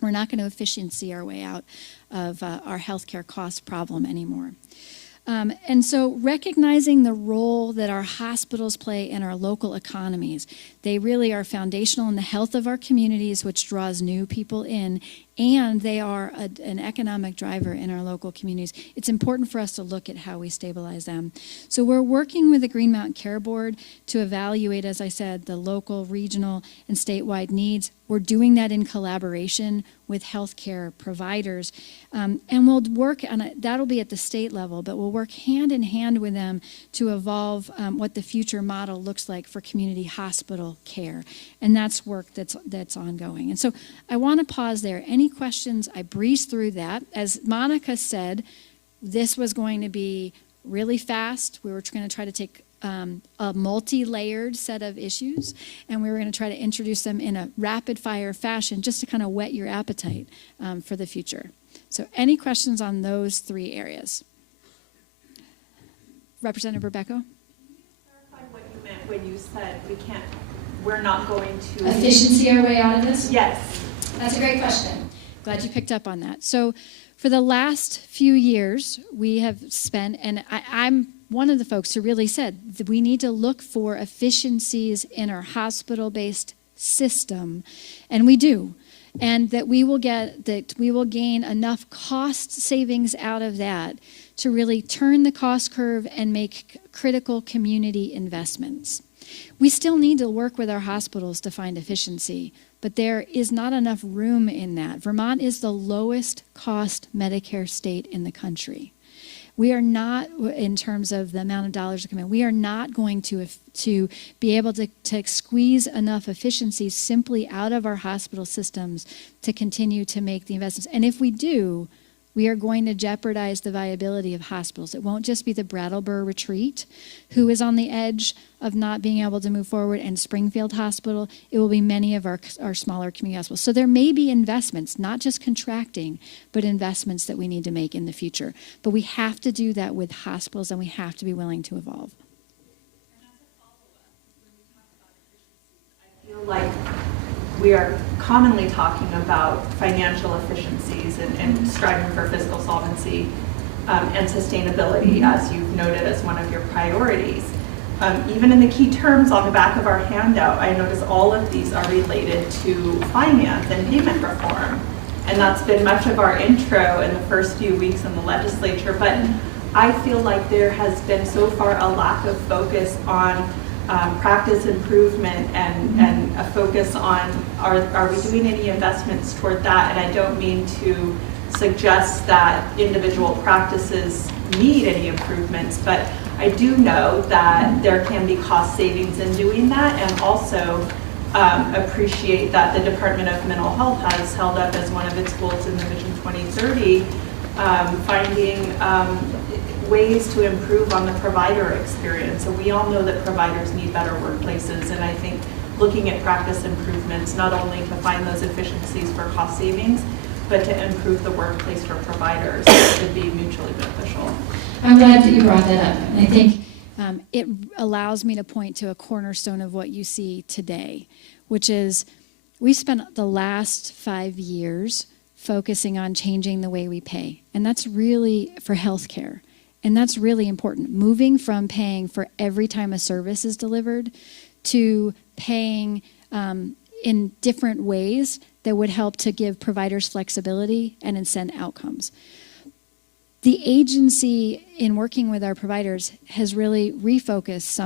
We're not going to efficiency our way out of our healthcare cost problem anymore. And so recognizing the role that our hospitals play in our local economies, they really are foundational in the health of our communities, which draws new people in, and they are an economic driver in our local communities. It's important for us to look at how we stabilize them. So we're working with the Green Mountain Care Board to evaluate, as I said, the local, regional, and statewide needs. We're doing that in collaboration with healthcare providers. And we'll work on it, that'll be at the state level, but we'll work hand in hand with them to evolve what the future model looks like for community hospital care. And that's work that's ongoing. And so I want to pause there. Any questions? I breezed through that. As Monica said, this was going to be really fast. We were going to try to take a multi-layered set of issues, and we were going to try to introduce them in a rapid-fire fashion just to kind of whet your appetite for the future. So any questions on those three areas? Representative Rebecca? Can you clarify what you meant when you said we're not going to... Efficiency our way out of this? Yes. That's a great question. Glad you picked up on that. So for the last few years, we have spent, and I'm one of the folks who really said that we need to look for efficiencies in our hospital-based system, and we do. And that we will gain enough cost savings out of that to really turn the cost curve and make critical community investments. We still need to work with our hospitals to find efficiency, but there is not enough room in that. Vermont is the lowest cost Medicare state in the country. We are not, in terms of the amount of dollars that come in, we are not going to be able to squeeze enough efficiencies simply out of our hospital systems to continue to make the investments. And if we do, we are going to jeopardize the viability of hospitals. It won't just be the Brattleboro Retreat who is on the edge of not being able to move forward, and Springfield Hospital. It will be many of our smaller community hospitals. So there may be investments, not just contracting, but investments that we need to make in the future. But we have to do that with hospitals, and we have to be willing to evolve. And as a follow-up, when we talk about efficiencies, I feel like we are commonly talking about financial efficiencies and striving for fiscal solvency and sustainability, as you've noted as one of your priorities. Even in the key terms on the back of our handout, I notice all of these are related to finance and payment reform. And that's been much of our intro in the first few weeks in the legislature. But I feel like there has been so far a lack of focus on practice improvement and a focus on are we doing any investments toward that? And I don't mean to suggest that individual practices need any improvements, but I do know that there can be cost savings in doing that, and also appreciate that the Department of Mental Health has held up as one of its goals in the Vision 2030, finding ways to improve on the provider experience. So we all know that providers need better workplaces, and I think looking at practice improvements, not only to find those efficiencies for cost savings, but to improve the workplace for providers would be mutually beneficial. I'm glad that you brought that up. And I think it allows me to point to a cornerstone of what you see today, which is we spent the last 5 years focusing on changing the way we pay. And that's really for healthcare. And that's really important. Moving from paying for every time a service is delivered to paying in different ways that would help to give providers flexibility and incent outcomes. The agency, in working with our providers, has really refocused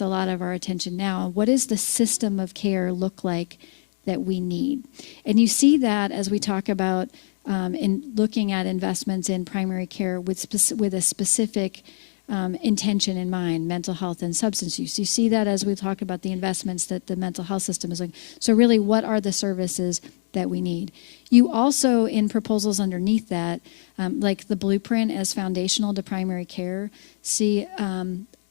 a lot of our attention now on what does the system of care look like that we need. And you see that as we talk about in looking at investments in primary care with a specific intention in mind, mental health and substance use. You see that as we talk about the investments that the mental health system is doing. So really, what are the services that we need? You also, in proposals underneath that, like the blueprint as foundational to primary care, see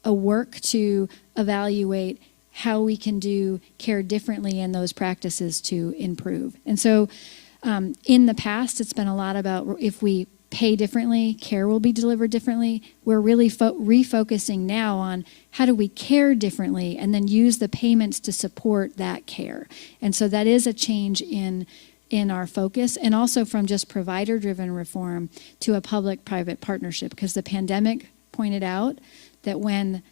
a work to evaluate how we can do care differently in those practices to improve. And so in the past, it's been a lot about if we pay differently, care will be delivered differently. We're really refocusing now on how do we care differently and then use the payments to support that care. And so that is a change in our focus, and also from just provider-driven reform to a public-private partnership, because the pandemic pointed out that when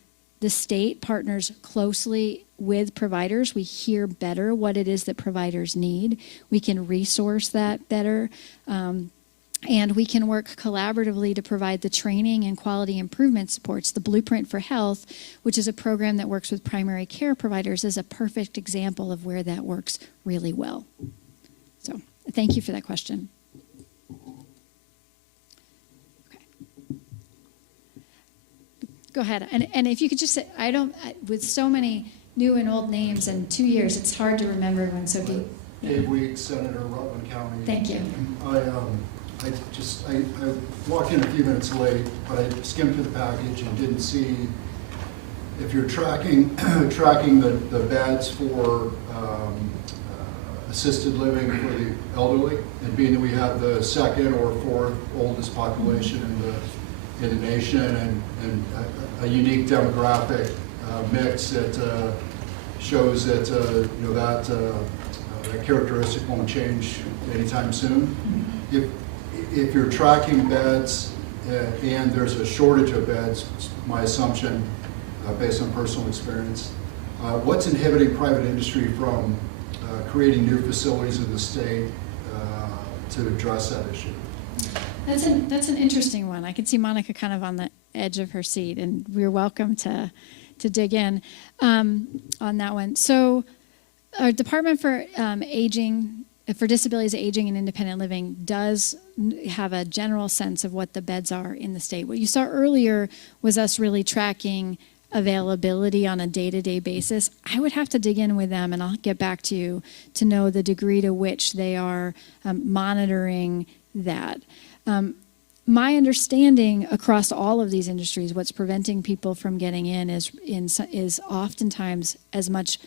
the state partners closely with providers, we hear better what it is that providers need. We can resource that better. And we can work collaboratively to provide the training and quality improvement supports. The Blueprint for Health, which is a program that works with primary care providers, is a perfect example of where that works really well. So thank you for that question. Okay. Go ahead. And if you could just say, with so many new and old names in 2 years, it's hard to remember everyone. So Dave Weeks, Senator, Rutland County. Thank you. I walked in a few minutes late, but I skimmed through the package and didn't see if you're tracking the beds for assisted living for the elderly, and being that we have the second or fourth oldest population in the nation, and a unique demographic mix that shows that that characteristic won't change anytime soon. If you're tracking beds and there's a shortage of beds, my assumption based on personal experience, what's inhibiting private industry from creating new facilities in the state to address that issue? That's an interesting one. I can see Monica kind of on the edge of her seat, and we're welcome to dig in on that one. So our Department for Disabilities, Aging, and Independent Living does have a general sense of what the beds are in the state. What you saw earlier was us really tracking availability on a day-to-day basis. I would have to dig in with them, and I'll get back to you to know the degree to which they are monitoring that. My understanding across all of these industries, what's preventing people from getting in is oftentimes as much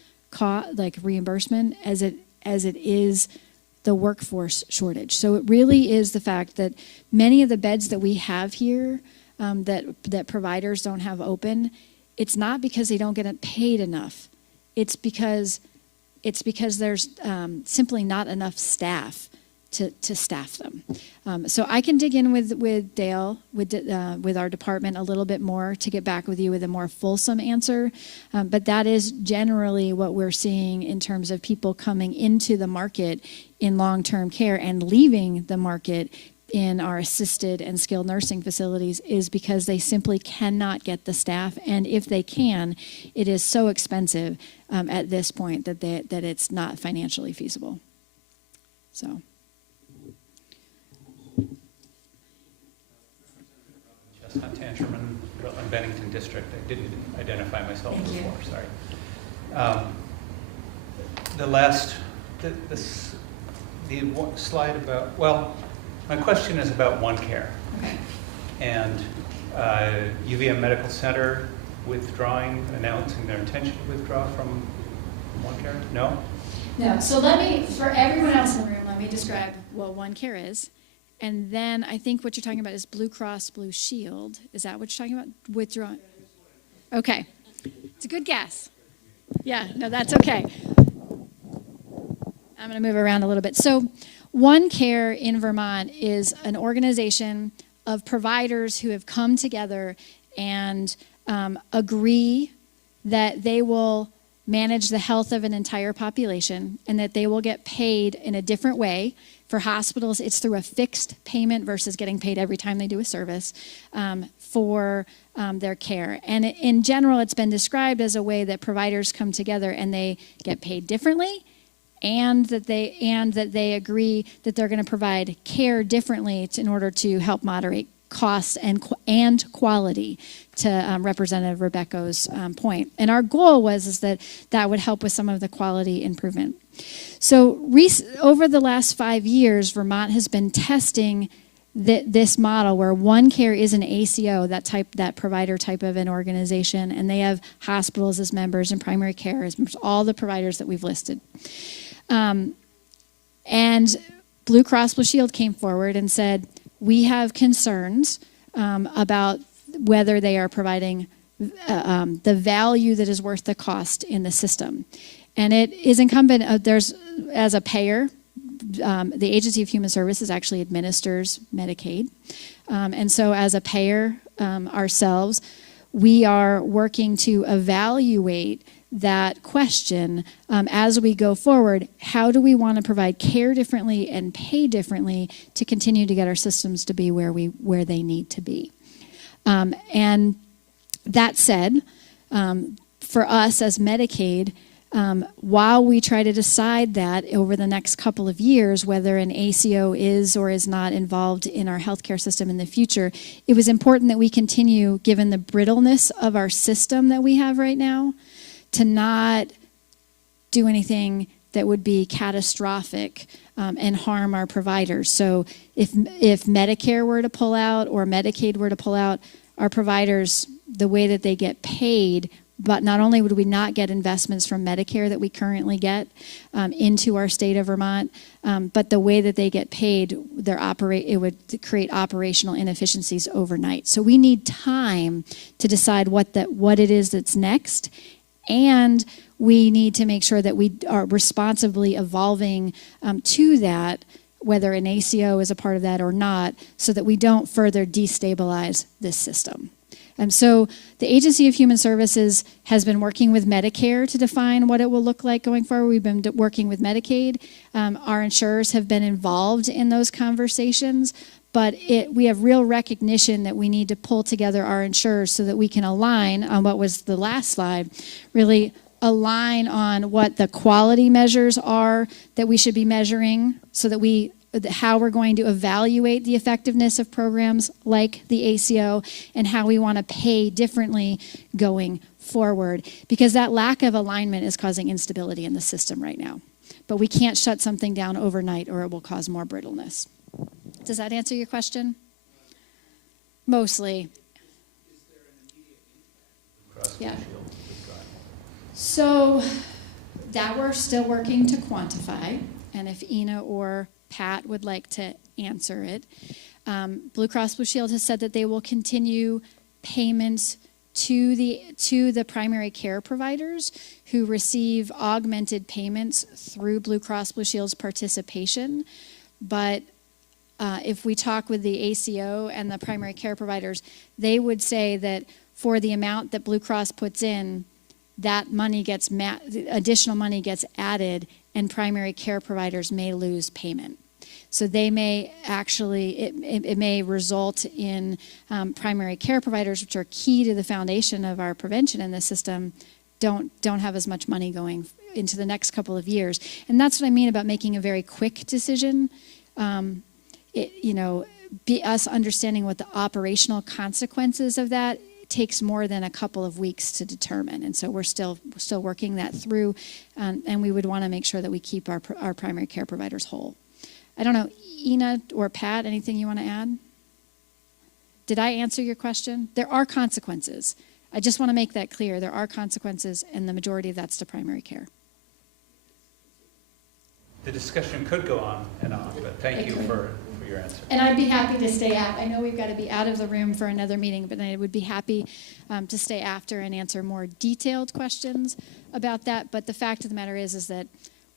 like reimbursement as it is the workforce shortage. So it really is the fact that many of the beds that we have here that providers don't have open, it's not because they don't get paid enough. It's because there's simply not enough staff to staff them. So I can dig in with Dale, with our department a little bit more to get back with you with a more fulsome answer. But that is generally what we're seeing in terms of people coming into the market in long-term care and leaving the market in our assisted and skilled nursing facilities is because they simply cannot get the staff. And if they can, it is so expensive at this point that it's not financially feasible. So. Tangerman, Rutland Bennington District. I didn't identify myself before, sorry. The slide about, well, my question is about OneCare. Okay. And UVM Medical Center announcing their intention to withdraw from OneCare? No? No. So for everyone else in the room, let me describe what OneCare is. And then I think what you're talking about is Blue Cross Blue Shield. Is that what you're talking about? Withdrawing? Okay. It's a good guess. Yeah, no, that's okay. I'm going to move around a little bit. So OneCare in Vermont is an organization of providers who have come together and agree that they will manage the health of an entire population, and that they will get paid in a different way. For hospitals, it's through a fixed payment versus getting paid every time they do a service for their care. And in general, it's been described as a way that providers come together and they get paid differently, and that they agree that they're going to provide care differently in order to help moderate cost and quality, to Representative Rebecca's point. And our goal is that would help with some of the quality improvement. So over the last 5 years, Vermont has been testing this model where OneCare is an ACO, that provider type of an organization, and they have hospitals as members and primary care as members, all the providers that we've listed. And Blue Cross Blue Shield came forward and said, we have concerns about whether they are providing the value that is worth the cost in the system. And it is incumbent, as a payer, the Agency of Human Services actually administers Medicaid. And so as a payer ourselves, we are working to evaluate that question as we go forward. How do we want to provide care differently and pay differently to continue to get our systems to be where they need to be? And that said, for us as Medicaid, while we try to decide that over the next couple of years, whether an ACO is or is not involved in our healthcare system in the future, it was important that we continue, given the brittleness of our system that we have right now, to not do anything that would be catastrophic and harm our providers. So if Medicare were to pull out or Medicaid were to pull out, our providers, the way that they get paid, but not only would we not get investments from Medicare that we currently get into our state of Vermont, but the way that they get paid, it would create operational inefficiencies overnight. So we need time to decide what it is that's next, and we need to make sure that we are responsibly evolving to that, whether an ACO is a part of that or not, so that we don't further destabilize this system. So the Agency of Human Services has been working with Medicare to define what it will look like going forward. We've been working with Medicaid. Our insurers have been involved in those conversations, but we have real recognition that we need to pull together our insurers so that we can align on what was the last slide, really align on what the quality measures are that we should be measuring, so that how we're going to evaluate the effectiveness of programs like the ACO, and how we want to pay differently going forward, because that lack of alignment is causing instability in the system right now. But we can't shut something down overnight or it will cause more brittleness. Does that answer your question? Mostly. Yeah. So that we're still working to quantify, and if Ina or Pat would like to answer it. Blue Cross Blue Shield has said that they will continue payments to the primary care providers who receive augmented payments through Blue Cross Blue Shield's participation. But if we talk with the ACO and the primary care providers, they would say that for the amount that Blue Cross puts in, that money additional money gets added, and primary care providers may lose payment. So they may actually, it may result in primary care providers, which are key to the foundation of our prevention in the system, don't have as much money going into the next couple of years. And that's what I mean about making a very quick decision. Us understanding what the operational consequences of that takes more than a couple of weeks to determine. And so we're still working that through, and we would want to make sure that we keep our primary care providers whole. I don't know, Ina or Pat, anything you want to add? Did I answer your question? There are consequences. I just want to make that clear. There are consequences, and the majority of that's to primary care. The discussion could go on and on, but thank you for your answer. And I'd be happy to stay out. I know we've got to be out of the room for another meeting, but I would be happy to stay after and answer more detailed questions about that. But the fact of the matter is that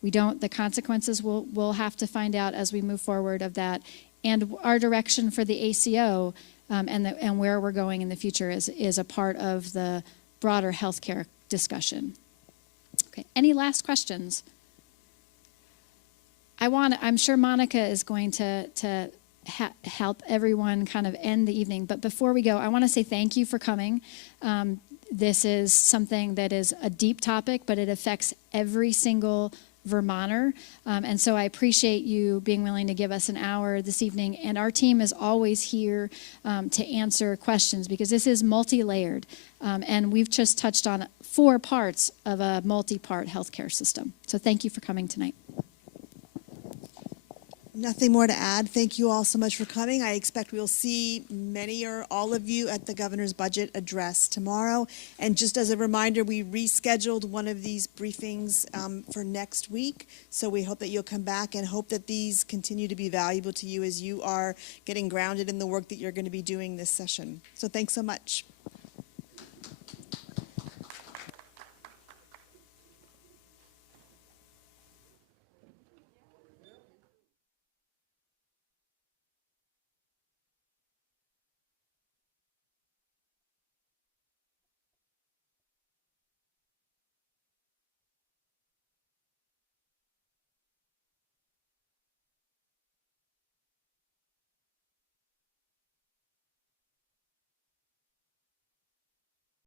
the consequences we'll have to find out as we move forward of that. And our direction for the ACO and where we're going in the future is a part of the broader healthcare discussion. Okay, any last questions? I'm sure Monica is going to help everyone kind of end the evening. But before we go, I want to say thank you for coming. This is something that is a deep topic, but it affects every single Vermonter. And so I appreciate you being willing to give us an hour this evening. And our team is always here to answer questions because this is multi-layered. And we've just touched on 4 parts of a multi-part healthcare system. So thank you for coming tonight. Nothing more to add. Thank you all so much for coming. I expect we'll see many or all of you at the governor's budget address tomorrow. And just as a reminder, we rescheduled one of these briefings for next week. So we hope that you'll come back and hope that these continue to be valuable to you as you are getting grounded in the work that you're going to be doing this session. So thanks so much.